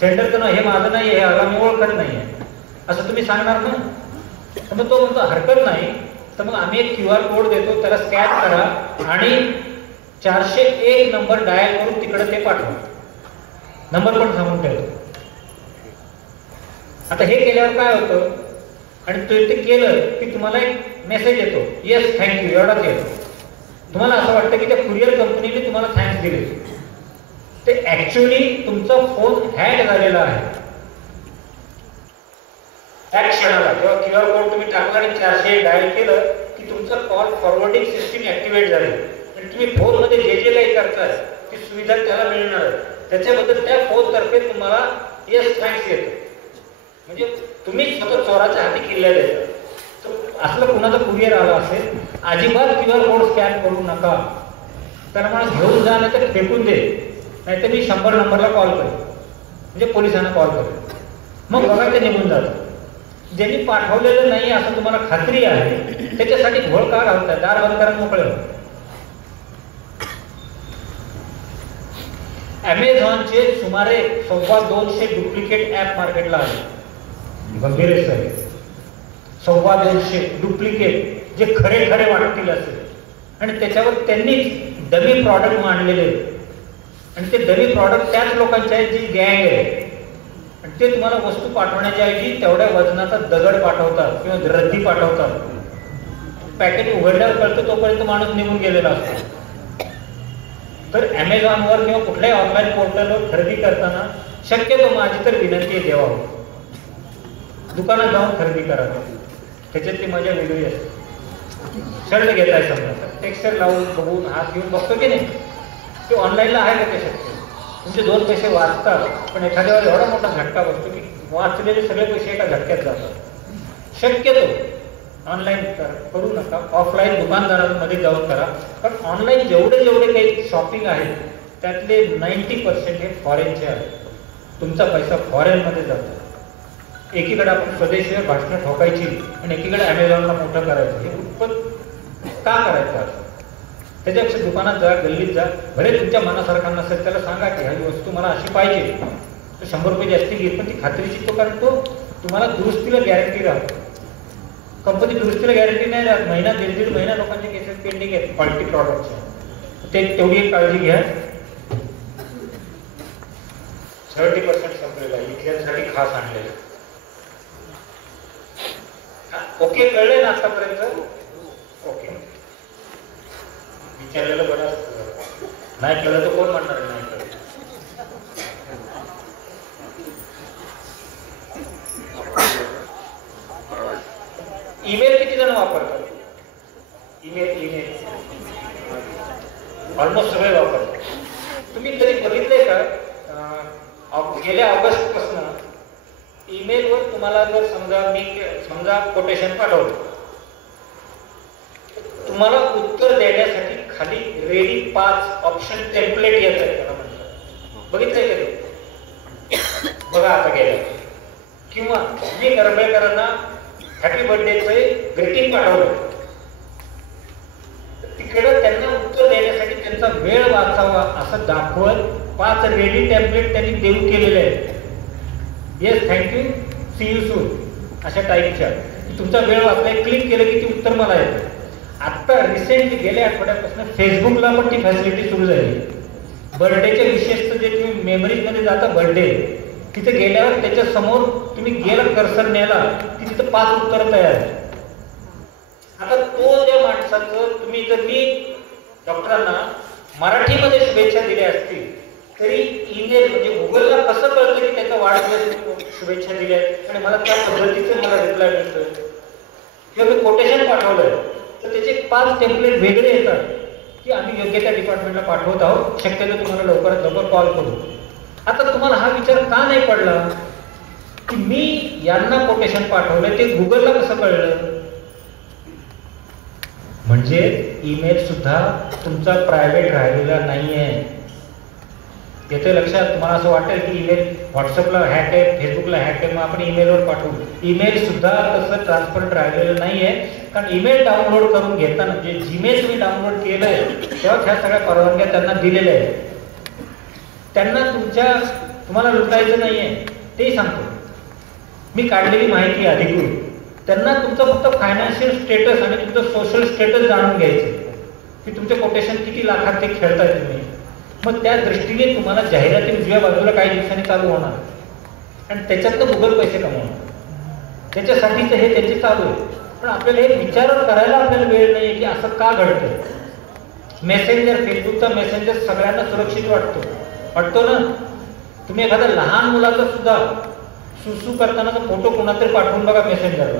सेंडरचं नाव हे माझं नाही आहे, हे आला मी ओळखत नाही आहे असं तुम्ही सांगणार ना. तर मग तो म्हणतो हरकत नाही. तर मग आम्ही एक QR कोड देतो, त्याला स्कॅन करा आणि 401 नंबर डायल करून तिकडे ते पाठवा. नंबर पण सांगून ठेवतो. आता हे केल्यावर काय होतं, आणि ते केलं की तुम्हाला एक मेसेज येतो, येस थँक्यू, एवढाच येतो. तुम्हाला असं वाटतं की त्या कुरिअर कंपनीने तुम्हाला थँक्स दिले. ते ऍक्च्युअली तुमचा फोन हॅक झालेला आहे. त्या क्षणाला जेव्हा QR कोड तुम्ही टाकला आणि 400 डायल केलं की तुमचं कॉल फॉरवर्डिंग सिस्टीम ऍक्टिव्हेट झाली आणि तुम्ही फोनमध्ये जे जे काही करताय ती सुविधा त्याला मिळणार आहे. त्याच्याबद्दल त्या फोनतर्फे तुम्हाला येस थँक्स येतो. म्हणजे तुम्ही स्वतः चोराच्या हाती किल्ल्या देता. तर असलं कुणाचा कुरिअर आला असेल, अजिबात QR कोड स्कॅन करू नका. त्याला मला घेऊन जा, नाही तर फेकून दे, नाहीतर मी 100 नंबरला कॉल करेन, म्हणजे पोलिसांना कॉल करेन. मग बघा ते निघून जातं. ज्यांनी पाठवलेलं नाही असं तुम्हाला खात्री आहे त्याच्यासाठी घोळ का घालताय? दार बंद करा, मोकळे व्हा. अमेझॉनचे सुमारे 250 डुप्लिकेट ऍप मार्केटला आले. गंभीर आहे सर. 250 डुप्लिकेट जे खरे खरे वाटतील असे, आणि त्याच्यावर त्यांनी डमी प्रॉडक्ट मांडलेले, आणि ते डमी प्रॉडक्ट त्याच लोकांचे आहेत जी गँग आहे. आणि ते तुम्हाला वस्तू पाठवण्याच्या ऐवजी तेवढ्या वजनाचा दगड पाठवतात किंवा रद्दी पाठवतात. पॅकेट उघडल्यावर कळतं तोपर्यंत माणूस निघून गेलेला असतो. तर अमेझॉनवर किंवा कुठल्याही ऑनलाईन पोर्टलवर खरेदी करताना शक्यतो माझी तर विनंती आहे, देवावर दुकानात जाऊन खरेदी करा. त्याच्यातली माझ्या व्हिडिओ असते. शर्ट घेताय समजा तर टेक्स्चर लावून बघून हात घेऊन बघतो की नाही, ते ऑनलाईनला आहे का ते शक्य? तुमचे 2 पैसे वाचतात, पण एखाद्यावर एवढा मोठा झटका बसतो की वाचलेले सगळे पैसे एका झटक्यात जातात. शक्यतो ऑनलाईन करू नका, ऑफलाईन दुकानदारांमध्ये जाऊन करा. पण ऑनलाईन जेवढे काही शॉपिंग आहे त्यातले 90% हे फॉरेनचे आहे. तुमचा पैसा फॉरेनमध्ये जातो. एकीकडे आपण स्वदेशीवर भाषणं ठोकायची आणि एकीकडे अमेझॉनला मोठं करायचं. हे उत्पन्न का करायचं? त्याच्यापेक्षा दुकानात जा, गल्लीत जा, भले तुमच्या मनासारखा नसेल त्याला सांगा की ही वस्तू मला अशी पाहिजे, तो 100 रुपये जास्ती घेईल, पण ती खात्रीची तो, कारण तो तुम्हाला दुरुस्तीला गॅरंटी राहतो. कंपनी दुरुस्तीला गॅरंटी नाही राहत. महिना 1.5 महिना लोकांचे केसेस पेंडिंग आहेत क्वालिटी प्रॉडक्टच्या. ते तेवढी एक काळजी घ्या. 30% संपलेला इथल्यासाठी खास आणलेलं. ओके, कळलंय ना आतापर्यंत? ओके, विचारलेलं बरं. नाही कळलं तर कोण म्हणणार नाही कळलं? ईमेल किती जण वापरतात? ईमेल ऑलमोस्ट सगळे वापरतात. तुम्ही कधी बघितलंय का गेल्या ऑगस्ट पासून ईमेलवर तुम्हाला जर समजा कोटेशन पाठवलं, तुम्हाला उत्तर देण्यासाठी खाली रेडी 5 ऑप्शन टेम्पलेट येत आहे, त्याला म्हणतात. बघितलंय का? बघा आता गेल्या. किंवा मी गरबेकरांना हॅपी बर्थडेचे ग्रीटिंग पाठवलं, तिकडे त्यांना उत्तर देण्यासाठी त्यांचा वेळ वाचावा असं दाखवत 5 रेडी टेम्पलेट त्यांनी देऊ केलेले आहेत. Yes thank you, see you soon अशा टाईपच्या. तुमचा वेळ वाचलाय, क्लिक केलं की ती उत्तर मला येतं. आता रिसेंटली गेल्या आठवड्यापासून फेसबुकला पण ती फॅसिलिटी सुरू झाली. बर्थडेच्या विशेषतः जे तुम्ही मेमरीजमध्ये जाता बर्थडे, तिथे गेल्यावर त्याच्या समोर तुम्ही गेलं कर्सर नेला की तिथं 5 उत्तर तयार आहेत. आता तो त्या माणसाचं तुम्ही जर मी डॉक्टरांना मराठीमध्ये शुभेच्छा दिल्या असतील तरी ईमेल म्हणजे गुगलला कसं कळतं की त्याचा वाढदिवस शुभेच्छा दिल्या आणि मला त्या पद्धतीचं मला रिप्लाय मिळतोय. किंवा मी कोटेशन पाठवलंय तर त्याचे 5 टेम्पलेट वेगळे येतात की आम्ही योग्य त्या डिपार्टमेंटला पाठवत आहोत, शक्यतो तुम्हाला लवकरात लवकर कॉल करू. आता तुम्हाला हा विचार का नाही पडला की मी यांना कोटेशन पाठवलंय ते गुगलला कसं कळलं? म्हणजे ईमेल सुद्धा तुमचा प्रायव्हेट राहिलेला नाहीये. येते लक्षात? तुम्हाला असं वाटेल की ईमेल व्हॉट्सअपला हॅक आहे, फेसबुकला हॅक आहे, मग आपण ईमेलवर पाठवू. ईमेल सुद्धा तसं ट्रान्सपरंट राहिलेलं नाहीये. कारण ईमेल डाउनलोड करून घेताना जे जीमेल तुम्ही डाउनलोड केलंय तेव्हा ह्या सगळ्या परवानग्या त्यांना दिलेल्या आहेत. त्यांना तुम्हाला लुटायचं नाहीये तेही सांगतो. मी काढलेली माहिती अधिकृत. त्यांना तुमचं फक्त फायनान्शियल स्टेटस आणि तुमचं सोशल स्टेटस जाणून घ्यायचं की तुमचे कोटेशन किती लाखात ते खेळताय तुम्ही. मग त्या दृष्टीने तुम्हाला जाहिराती उजव्या बाजूला काही दिवसांनी चालू होणार आणि त्याच्यात तर गुगल पैसे कमवणार. त्याच्यासाठीचं हे त्याचे चालू आहे. पण आपल्याला हे विचार करायला आपल्याला वेळ नाही की असं का घडतं. मेसेंजर, फेसबुकचा मेसेंजर सगळ्यांना सुरक्षित वाटतो ना. तुम्ही एखाद्या लहान मुलाचा सुद्धा सुसू करतानाचा फोटो कोणातरी पाठवून बघा मेसेंजरला,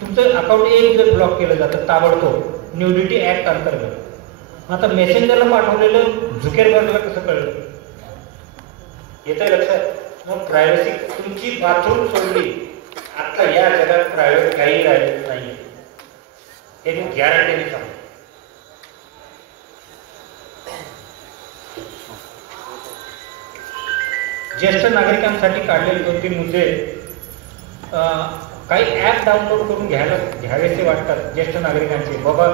तुमचं अकाउंट एक दिवस ब्लॉक केलं जातं ताबडतोब न्यूडिटी ऍक्ट अंतर्गत. आता मेसेंजरला पाठवलेलं झुकेरबर्गला कसं कळलं? येतंय लक्षात? मग प्रायव्हसी तुमची बाथरूम सोडली, आता या जगात प्रायव्हेट काही राहिलेलं नाही, हे मी गॅरंटीने सांगतो. ज्येष्ठ नागरिकांसाठी काढलेले 2-3 मुद्दे. काही ॲप डाउनलोड करून घ्यावेसे वाटतात ज्येष्ठ नागरिकांचे, बाबा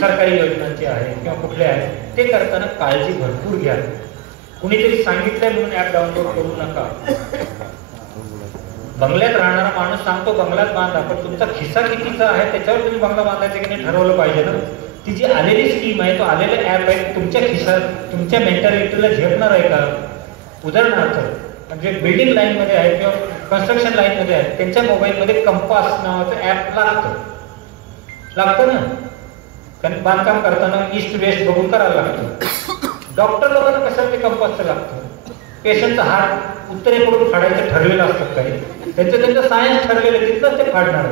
सरकारी योजनांचे आहे किंवा कुठले आहे, ते करताना काळजी भरपूर घ्या. कुणीतरी सांगितलंय म्हणून ॲप डाउनलोड करू नका. बंगल्यात राहणारा माणूस सांगतो बंगल्यात बांधा, पण तुमचा खिस्सा कितीचा आहे त्याच्यावर तुम्ही बंगला बांधायचं की नाही ठरवलं पाहिजे ना. ती जी आलेली स्कीम आहे, तो आलेला ॲप आहे, तुमच्या खिशात तुमच्या मेंटॅलिटीला झेपणार आहे का? उदाहरणार्थ म्हणजे बिल्डिंग लाईनमध्ये आहे किंवा कन्स्ट्रक्शन लाईनमध्ये आहे, त्यांच्या मोबाईलमध्ये कंपास नावाचं ॲप लागतं ना. कारण बांधकाम करताना ईस्ट वेस्ट बघून करायला लागतं. डॉक्टर लोकांना कशाला ते कंपासचं लागतं? पेशंटचा हात उत्तरेकडून फाडायचं ठरलेलं असतं काही, त्यांचं सायन्स ठरलेलं तिथलं ते फाडणार.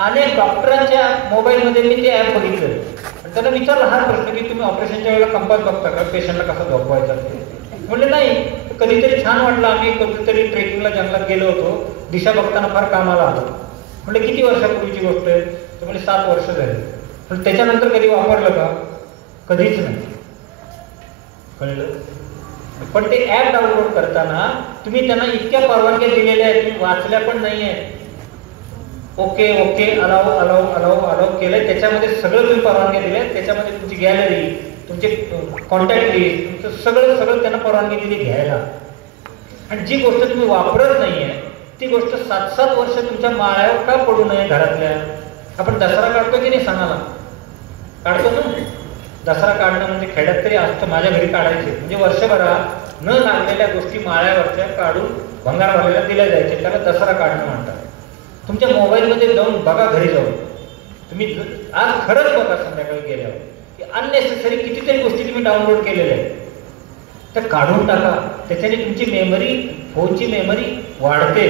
अनेक डॉक्टरांच्या मोबाईलमध्ये मी ते ॲप बघितलं. त्यांना विचारला हा प्रश्न की तुम्ही ऑपरेशनच्या वेळेला कंपास बघता का, पेशंटला कसा झोपवायचा ते? म्हणले नाही. कधीतरी छान वाटलं, आम्ही कधीतरी ट्रेकिंगला जंगलात गेलो होतो, दिशा बघताना फार कामाला आलो. म्हणजे किती वर्षापूर्वीची गोष्ट आहे? तर म्हणजे 7 वर्ष झाली. पण त्याच्यानंतर कधी वापरलं का? कधीच नाही. कळलं? पण ते ॲप डाउनलोड करताना तुम्ही त्यांना इतक्या परवानग्या दिलेल्या आहेत, तुम्ही वाचल्या पण नाहीये. ओके अलाव केलंय, त्याच्यामध्ये सगळं तुम्ही परवानग्या दिल्या, त्याच्यामध्ये तुमची गॅलरी, तुमचे कॉन्टॅक्ट लिस्ट, तुमचं सगळं त्यांना परवानगी दिली घ्यायला. आणि जी गोष्ट तुम्ही वापरत नाहीये ती गोष्ट 7-7 वर्ष तुमच्या माळ्यावर का पडू नये घरातल्या? आपण दसरा काढतो की नाही सणाला? काढतो ना. दसरा काढणं म्हणजे खेड्यात तरी असतं, माझ्या घरी काढायचे. म्हणजे वर्षभरात न लागलेल्या गोष्टी माळ्यावरच्या काढून भंगारवाल्याला दिल्या जायचे, त्याला दसरा काढणं म्हणतात. तुमच्या मोबाईलमध्ये जाऊन बघा, घरी जाऊन तुम्ही आज खरंच बघा संध्याकाळी गेल्यावर की अननेसेसरी कितीतरी गोष्टी तुम्ही डाउनलोड केलेल्या आहेत, तर काढून टाका. त्याच्याने तुमची मेमरी, फोनची मेमरी वाढते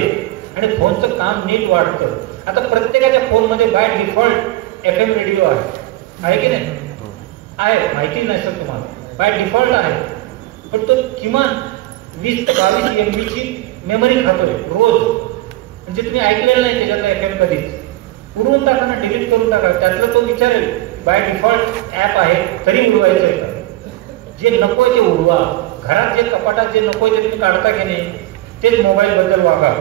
आणि फोनचं काम नीट वाढतं. आता प्रत्येकाच्या फोनमध्ये बाय डिफॉल्ट FM रेडिओ आहे की नाही? आहे, माहिती नाही सर तुम्हाला, बाय डिफॉल्ट आहे. पण तो किमान 20-22 MBची मेमरी खातोय रोज. म्हणजे तुम्ही ऐकलेलं नाही त्याच्यातलं FM कधीच. उडवून टाका ना, डिलीट करून टाका. त्यातलं तो विचारेल बाय डिफॉल्ट ॲप आहे तरी उडवायचं आहे का? जे नकोय ते उडवा. घरात जे कपाटात जे नकोय ते तुम्ही काढता की नाही, तेच मोबाईल बद्दल वागा.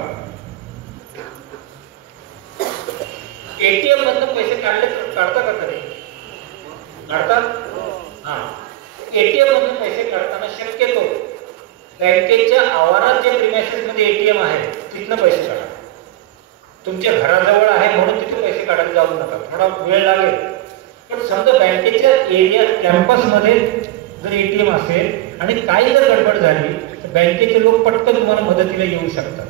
ATM मधनं पैसे काढता का तरी? काढतात? हा. ATM मधून पैसे काढताना शक्यतो बँकेच्या आवारात जे प्रिमायसेस मध्ये ATM आहे तिथनं पैसे काढा. तुमच्या घराजवळ आहे म्हणून तिथे पैसे काढायला जाऊ नका, थोडा वेळ लागेल. पण समजा बँकेच्या एरिया कॅम्पसमध्ये जर ATM असेल आणि काही जर गडबड झाली तर बँकेचे लोक पटकन तुम्हाला मदतीला येऊ शकतात.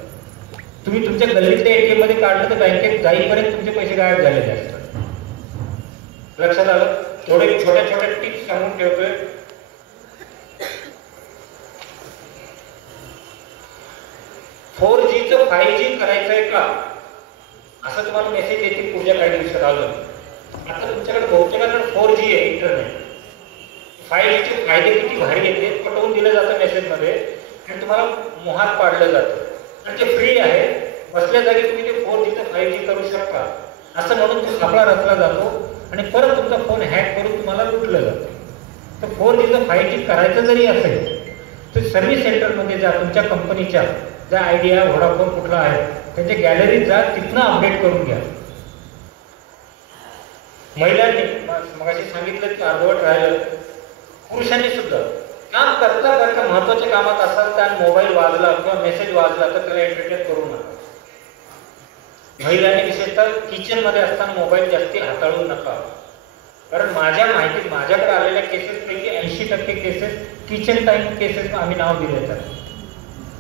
तुम्ही तुमच्या गल्लीतल्या ATM मध्ये काढलं तर बँकेत जाईपर्यंत तुमचे पैसे गायब झालेले असतात. लक्षात आलं? थोडे छोट्या टिप्स सांगून ठेवतोय. 4Gचं 5G करायचंय का असं तुम्हाला मेसेज येतील पुढच्या काही दिवसात. आलं आता तुमच्याकडे बहुतेकांकडे 4G आहे इंटरनेट. 5Gचे फायदे किती भारी येते पटवून दिलं जातं मेसेजमध्ये आणि तुम्हाला मोहात पाडलं जातं. आणि ते फ्री आहे, बसल्या जागी तुम्ही ते 4Gचं 5G करू शकता असं म्हणून तो सापळा रचला जातो आणि परत तुमचा फोन हॅक करून तुम्हाला लुटलं जातं. तर 4Gचं 5G करायचं जरी असेल तर सर्व्हिस सेंटरमध्ये जा, तुमच्या कंपनीच्या ज्या आयडिया, व्होडाफोन कुठला आहे त्यांच्या गॅलरीत जा, तिथनं अपडेट करून घ्या. महिलांनी मगाशी सांगितलं की अर्धवट राहिलं, पुरुषांनी सुद्धा काम करता करता महत्वाच्या कामात असाल तर मोबाईल वाजला किंवा मेसेज वाजला तर त्याला एंटरटेन करू नका. महिलांनी विशेषतः किचन मध्ये असताना मोबाईल जास्ती हाताळू नका. कारण माझ्या माहितीत माझ्याकडे आलेल्या केसेस पैकी 80% केसेस किचन टाइम केसेस आम्ही नाव दिले. तर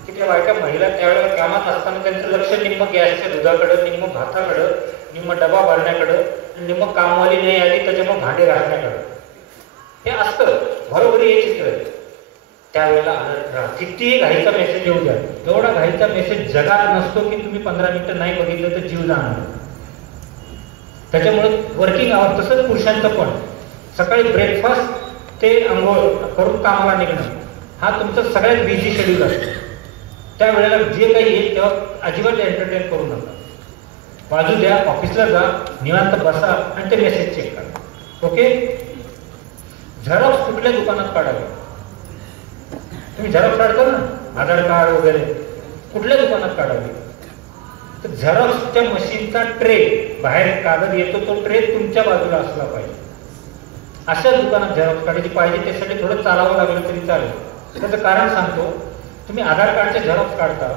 की त्या बायका महिला त्यावेळेला कामात असताना त्यांचं लक्ष निम्म गॅसच्या दुधाकडं, निम्म भाताकडं, निम्म डबा भरण्याकडं, निम्म कामवाली नाही आली त्याच्यामुळे भांडे घासण्याकडं. हे असतं बरोबरी हे चित्र आहे. त्यावेळेला अलर्ट राहा. कितीही घाईचा मेसेज येऊ द्या, एवढा घाईचा मेसेज जगात नसतो की तुम्ही 15 मिनिटं नाही बघितलं तर जीव जाणार. त्याच्यामुळे वर्किंग आवर तसंच पुरुषांचं पण सकाळी ब्रेकफास्ट ते आंघोळ करून कामाला निघणं हा तुमचा सगळ्यात बिझी शेड्यूल असतो. त्यावेळेला जे काही येईल तेव्हा अजिबात एंटरटेन करू नका. बाजू द्या, ऑफिसला जा, निवांत बसा आणि ते मेसेज चेक करा. ओके. झेरॉक्स कुठल्या दुकानात काढावे? तुम्ही झेरॉक्स काढता ना आधार कार्ड वगैरे, कुठल्या दुकानात काढावे? तर झेरॉक्सच्या मशीनचा ट्रे बाहेर कागद येतो, तो ट्रे तुमच्या बाजूला असला पाहिजे. अशा दुकानात झेरॉक्स काढायची पाहिजे. त्यासाठी थोडं चालावं लागलं तरी चालेल. त्याचं कारण सांगतो. तुम्ही आधार कार्डचे झेरॉक्स काढता,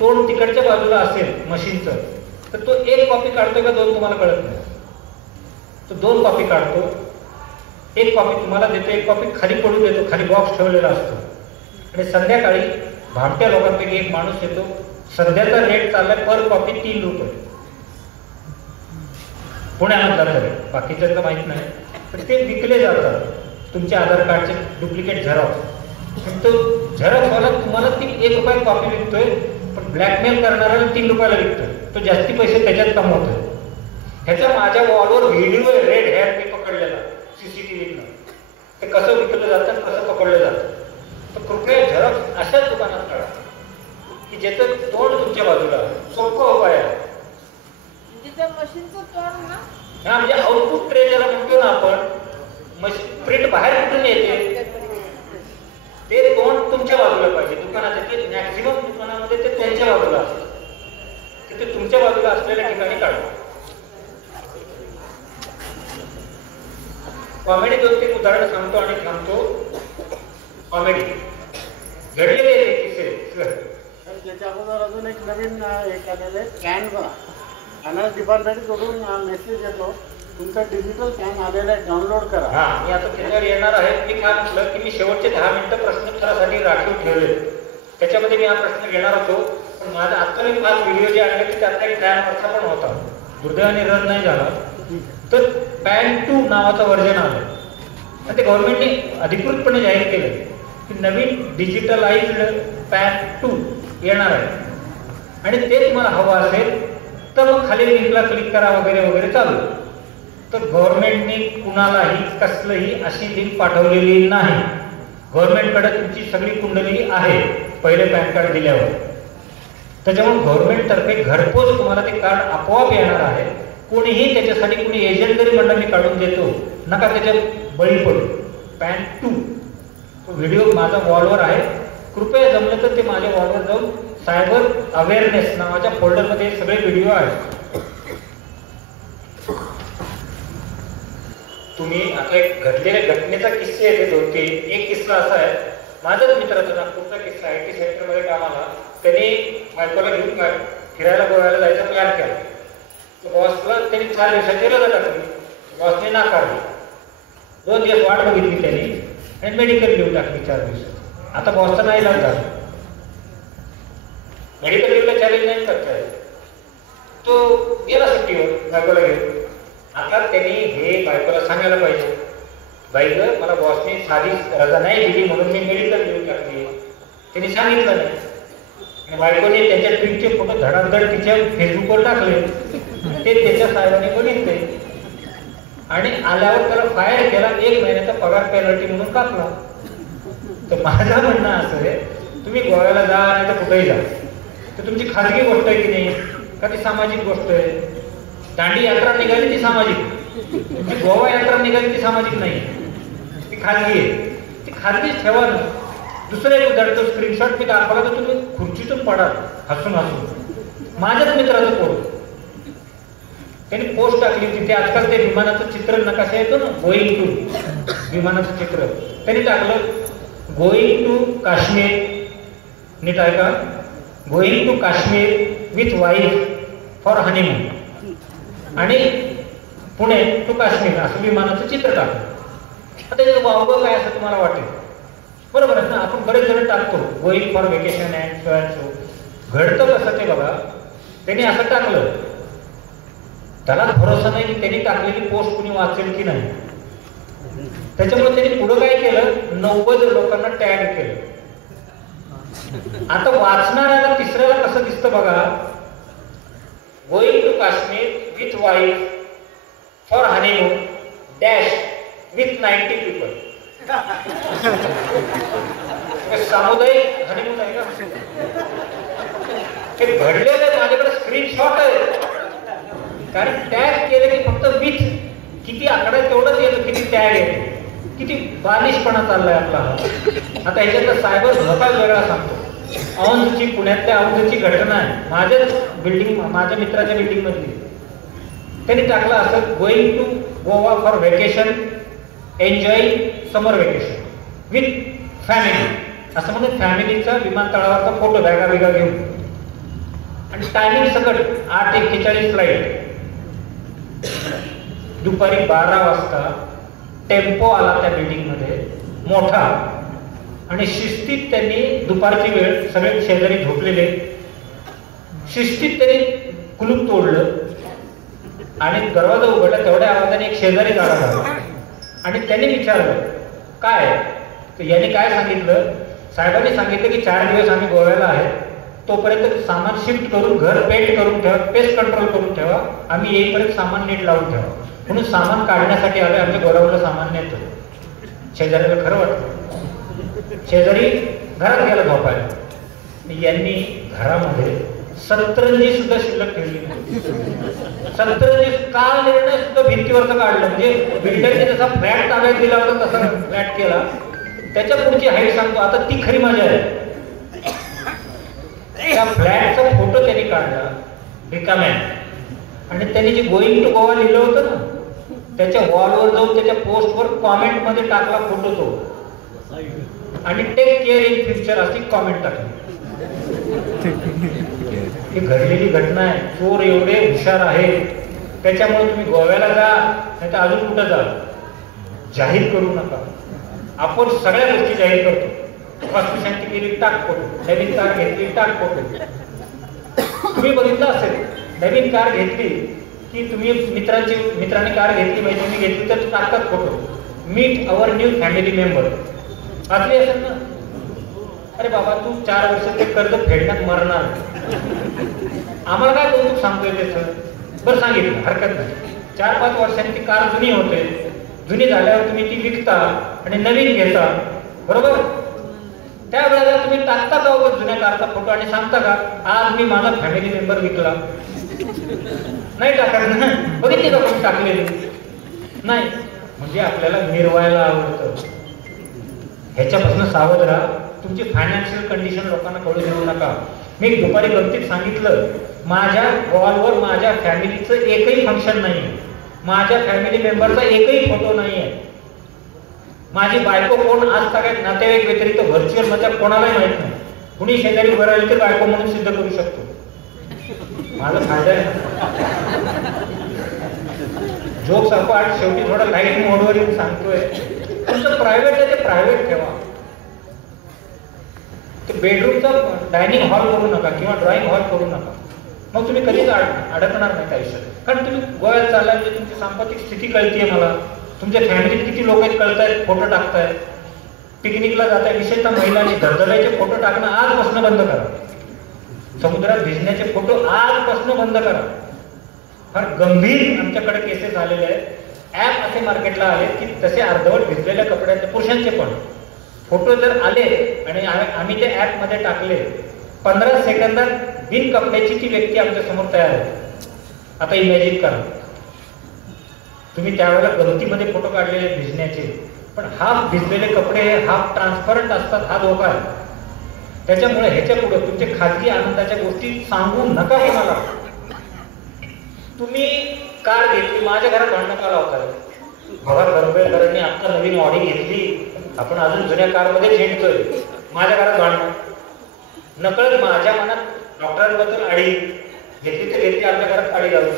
तोंड तिकडच्या बाजूला असेल मशीनचं, तर तो एक कॉपी काढतोय का दोन तुम्हाला कळत नाही. तो 2 कॉपी काढतो, एक कॉपी तुम्हाला देतो, एक कॉपी खाली पडू देतो, खाली बॉक्स ठेवलेला असतो. आणि संध्याकाळी भामट्या लोकांपैकी एक माणूस येतो, सध्याचा रेट चाललाय पर कॉपी 3 रुपये. पुण्यामधला तरी, बाकीच्यांचं माहित नाही, पण ते विकले जातात तुमचे आधार कार्डचे डुप्लिकेट झेरॉक्स. तो झेरॉक्सवाला तुम्हाला ती 1 रुपया कॉपी विकतोय, पण ब्लॅकमेल करणाऱ्याला 3 रुपयाला विकतोय. तो जास्ती पैसे त्याच्यात कमवतोय. ह्याचा माझ्या वॉलवर व्हिडिओ रेड हेअर मी पकडलेला CCTVतनं. ते कसं विकलं जातं, कसं पकडलं जातं. तर कृपया झेरॉक्स अशाच दुकानात काढा की ज्याचं तोंड तुमच्या बाजूला. सोपा उपाय आहे. मशीनचं तोंड ना, हा म्हणजे आउटपुट ट्रे ज्याला म्हणतो ना आपण, मशीन प्रिंट बाहेर कुठून येते ते तोंड तुमच्या बाजूला पाहिजे. दुकानाचे ते मॅक्झिमम दुकानामध्ये ते त्यांच्या बाजूला असतं. ते तुमच्या बाजूला असलेल्या ठिकाणी काढा. कॉमेडी 2-3 उदाहरण सांगतो आणि थांबतो. कॉमेडी घडलेले किस्से. त्याच्या अगोदर अजून एक नवीन हे केलेलं आहे, कॅनवा. फायनान्स डिपार्टमेंटकडून मेसेज येतो, तुमचा डिजिटल कॅन आलेला आहे, डाउनलोड करा. हा, मी आता त्याच्यावर येणार आहे. मी काय म्हटलं की मी शेवटचे 10 मिनिटं प्रश्नोत्तरासाठी राखीव ठेवले. त्याच्यामध्ये मी हा प्रश्न घेणार होतो, पण माझा आता मी 5 व्हिडिओ जे आणले की त्यातला एक ट्रॅमवरचा पण होता, दुर्दैवाने रन नाही झाला. तर पॅन 2 नावाचं व्हर्जन आलं आणि ते गव्हर्नमेंटने अधिकृतपणे जाहीर केलं की नवीन डिजिटलाइज्ड पॅन 2 येणार आहे. आणि ते तुम्हाला हवं असेल तर मग खाली लिंकला क्लिक करा वगैरे वगैरे चालू. तर गव्हर्नमेंटने कुणालाही कसलंही अशी लिंक पाठवलेली नाही. गव्हर्नमेंटकडे तुमची सगळी कुंडली आहे पहिले पॅन कार्ड दिल्यावर. त्याच्यामुळे गव्हर्नमेंटतर्फे घरपोच तुम्हाला ते कार्ड आपोआप येणार आहे. कोणीही त्याच्यासाठी कोणी एजंट जरी म्हणलं मी काढून देतो, नका त्याच्यात बळी पडू. पॅन 2 तो व्हिडिओ माझा वॉलवर आहे. कृपया जमलं तर ते माझ्या वॉलवर जाऊन सायबर अवेअरनेस नावाच्या फोल्डरमध्ये सगळे व्हिडिओ आहेत. तुम्ही आता एक घडलेल्या घटनेचा किस्से आहे ते 2-3. एक किस्सा असा आहे, माझाच मित्राचा नागपूरचा किस्सा. IT सेक्टरमध्ये कामाला, त्यांनी बायकोला घेऊन फिरायला गोव्याला जायचा प्लॅन केला. बॉसला त्यांनी 4 दिवसाची रजा टाकली. बॉसने नाकारली. 2 दिवस वाट बघितली त्यांनी आणि मेडिकल लिहून टाकली 4 दिवसात. आता बॉसचा नाही इलाज झाला. मेडिकल लिहूला चॅलेंज नाही करता येत. तो गेला सुट्टीवर बायकोला घेऊन. आता त्यांनी हे बायकोला सांगायला पाहिजे, बाई ग मला बॉसने साधी रजा नाही दिली म्हणून मी मेडिकल लिहून टाकली. त्यांनी सांगितलं नाही. आणि बायकोने त्यांच्या ट्विटचे फोटो धडाधड तिच्या फेसबुकवर टाकले. ते त्याच्या साहेबांनी बघितले आणि आल्यावर त्याला फायर केला. 1 महिन्याचा पगार पेनल्टी म्हणून कापला. तर माझं म्हणणं असं आहे, तुम्ही गोव्याला जा नाही तर कुठेही जा, तर तुमची खाजगी गोष्ट आहे की नाही, का ती सामाजिक गोष्ट आहे? दांडी यात्रा निघाली ती सामाजिक, तुमची गोवा यात्रा निघाली ती सामाजिक नाही, ती खाजगी आहे. ती खाजगीच ठेवा ना. दुसरं एक उदाहरण, स्क्रीनशॉट मी दाखवला तर तुम्ही खुर्चीतून पडाल हसून हसून. माझ्याच मित्राचं पोस्ट त्यांनी पोस्ट टाकली तिथे. आजकाल ते विमानाचं चित्र नकाशा येतो ना, गोईंग टू विमानाचं चित्र, त्यांनी टाकलं गोईंग टू काश्मीर. नीट आहे का? Going to Kashmir with wife for honeymoon. आणि पुणे टू काश्मीर असं विमानाचं चित्र टाकलं. आता त्याचं वावगं काय असं तुम्हाला वाटेल? बरोबर आहे ना, आपण बरेच जण टाकतो going for vacation and so and so. घडतं कसं ते बघा, त्यांनी असं टाकलं, त्याला भरोसा नाही की त्यांनी टाकलेली पोस्ट कुणी वाचेल की नाही. त्याच्यामुळे त्यांनी पुढे काय केलं, 90 लोकांना टॅग केलं. आता वाचणाऱ्याला तिसऱ्याला कसं दिसतं बघा, going to Kashmir with wife for honeymoon dash with 90 people. सामुदायिक हनीमून आहे का? हे घडलेलं आहे, माझ्याकडे स्क्रीनशॉट आहे. कारण टॅग केलं की फक्त विथ किती आकडा तेवढंच येतं, किती टॅग येते, किती बालिशपणा चाललाय आपला. आता ह्याच्यातला सायबर धोका वेगळा सांगतो. औंधची, पुण्यातल्या औंधची घटना आहे, माझ्याच बिल्डिंग, माझ्या मित्राच्या बिल्डिंग मधली. त्यांनी टाकलं असं, going to Goa for vacation enjoying summer vacation with family, असं म्हणून फॅमिलीचा विमानतळावरचा फोटो बॅगा बिगा घेऊन. आणि टायमिंग सकट 8:41 फ्लाईट. दुपारी 12 वाजता टेम्पो आला त्या बिल्डिंग मध्ये मोठा, आणि शिस्तीत त्यांनी दुपारची वेळ, सगळे शेजारी झोपलेले, शिस्तीत त्यांनी कुलूप तोडलं आणि दरवाजा उघडला. तेवढ्या आवाजाने एक शेजारी जागा झाला आणि त्यांनी विचारलं काय, तर यांनी काय सांगितलं, साहेबांनी सांगितलं की 4 दिवस आम्ही गोव्याला आहे, तोपर्यंत सामान शिफ्ट करून, घर पेंट करून ठेवा, पेस्ट कंट्रोल करून ठेवा, आम्ही येईपर्यंत सामान नीट लावून ठेवा. म्हणून सामान काढण्यासाठी आले, आमच्या गोरावला सामान नेतो. शेजाऱ्याला खरं वाटलं. शेजारी घरात गेला झोपायला. यांनी घरामध्ये सतरंजी सुद्धा शिल्लक ठेवली नाही. सतरंजी काल निर्णय सुद्धा भिंतीवरचं काढलं, म्हणजे बिल्डरने जसा फ्लॅट ताब्यात दिला होता तसा फ्लॅट केला. त्याच्या पुढची हाईट सांगतो, आता ती खरी मजा आहे. त्या फ्लॅटचा फोटो त्यांनी काढला रिकाम्या, आणि त्यांनी जे गोईंग टू गोवा लिहिलं होतं ना, त्याच्या वॉलवर जाऊन त्याच्या पोस्टवर कॉमेंट मध्ये टाकला फोटो तो, आणि टेक केअर इन फ्युचर अशी कॉमेंट टाकली. ही घडलेली घटना आहे. चोर एवढे हुशार आहेत, त्याच्यामुळे तुम्ही गोव्याला जा, नाही तर अजून कुठं जा, जाहीर करू नका. आपण सगळ्या गोष्टी जाहीर करतो. वास्तुशांती केली, टाक फोटो. नवीन कार घेतली, टाक फोटो. तुम्ही बघितलं असेल, नवीन कार घेतली की तुम्ही मित्रांनी कार घेतली, मैत्रिणी घेतली तर टाकतात photo. Meet our new family member वाचली असेल ना. अरे बाबा, तू 4 वर्ष ते कर्ज फेडण्यात मरणार, आम्हाला काय कौतुक सांगतोय त्याचं? बरं सांगितलं, हरकत नाही. 4-5 वर्षांनी ती कार जुनी होते, जुनी झाल्यावर तुम्ही ती विकता आणि नवीन घेता, बरोबर? त्यावेळेला तुम्ही टाकता का जुन्या कारचा फोटो आणि सांगता का आज मी माझा फॅमिली मेंबर विकला? नाही टाकायचं ना. बघितली का कोणी टाकलेली? नाही. म्हणजे आपल्याला मिरवायला आवडतं. ह्याच्यापासून सावध राहा. तुमची फायनान्शियल कंडिशन लोकांना कळू देऊ नका. मी दुपारी गमतीत सांगितलं, माझ्या वॉलवर माझ्या फॅमिलीचं एकही फंक्शन नाही, माझ्या फॅमिली मेंबरचा एकही फोटो नाही आहे. माझी बायको कोण आज सगळ्यात नातेवाईक व्यतिरिक्त व्हर्च्युअल मध्ये कोणालाही माहित नाही. कुणी शेजारी बरं आली तर बायको म्हणून सिद्ध करू शकतो. माझा फायदा आहे. जोक्स अपार्ट, शेवटी थोडा लाईट मोडवर येऊन सांगतोय, तुमचं प्रायव्हेट आहे ते प्रायव्हेट ठेवा. ते बेडरूमचा डायनिंग हॉल करू नका किंवा ड्रॉइंग हॉल करू नका. मग तुम्ही कधीच अडकणार नाही आयुष्यात. कारण तुम्ही गोव्यात चाललाय म्हणजे तुमची सांपातिक स्थिती कळतीये मला, तुमच्या फॅमिलीत किती लोक आहेत कळतायत, फोटो टाकतायत, पिकनिकला जाताय, विशेषतः महिलांनी धबधब्याचे फोटो टाकणं आजपासून बंद करा. समुद्रात भिजण्याचे फोटो आजपासून बंद करा. फार गंभीर आमच्याकडे केसेस आलेले आहेत. ऍप असे मार्केटला आले की तसे अर्धवट भिजलेल्या कपड्याचे, पुरुषांचे पण फोटो जर आले आणि आम्ही ते ऍप मध्ये टाकले, 15 सेकंदात बिन कपड्याची ती व्यक्ती आमच्या समोर तयार आहे. आता इमॅजिन करा, तुम्ही त्यावेळेला गलतीमध्ये फोटो काढलेले भिजण्याचे, पण हाफ भिजलेले कपडे हे हाफ ट्रान्सपरंट असतात, हा धोका आहे. त्याच्यामुळे ह्याच्या पुढे तुमचे खाजगी आनंदाच्या गोष्टी सांगू नका कोणाला. तुम्ही कार घेतली, माझ्या घरात भांडण का लावताय? बघा, करपेकरांनी आता नवीन ऑडी घेतली, आपण अजून जुन्या कार मध्ये झेंडतोय, माझ्या घरात भांडण. नकळत माझ्या मनात डॉक्टरांबद्दल अडी घेतली तर घेतली, आमच्या घरात अडी घालू.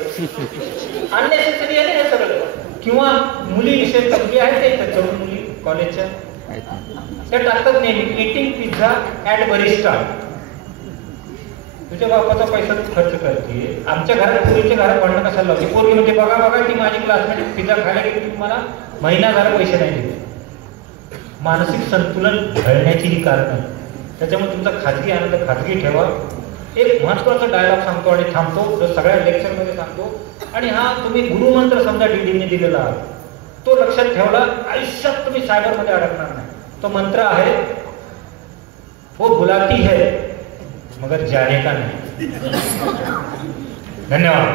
अननेसेसरी आहे हे सगळं. किंवा मुली विषय मुली आहेत का इथं, तरुण मुली कॉलेजच्या? त्या टाकतात नेहमी इटिंग पिझ्झा ॲट बरिस्टा. तुझ्या बापाचा पैसा तू खर्च करते. आमच्या घरात पोरीच्या घरात भांडणं कशाला लावते. पोरगी म्हणजे बघा बघा ती माझी क्लासमेट पिझ्झा खायला गेली, तुम्हाला महिना झाला पैसे नाही दिले. मानसिक संतुलन ढळण्याची ही कारण आहे. त्याच्यामुळे तुमचा खाजगी आनंद खाजगी ठेवा. एक महत्त्वाचा डायलॉग सांगतो आणि थांबतो, जो सगळ्या लेक्चरमध्ये सांगतो. आणि हा तुम्ही गुरुमंत्र समजा डीडीने दिलेला आहात, तो लक्षात ठेवला, आयुष्यात तुम्ही सायबरमध्ये अडकणार नाही. तो मंत्र आहे, वो बुलाती है मगर जाने का नहीं. धन्यवाद.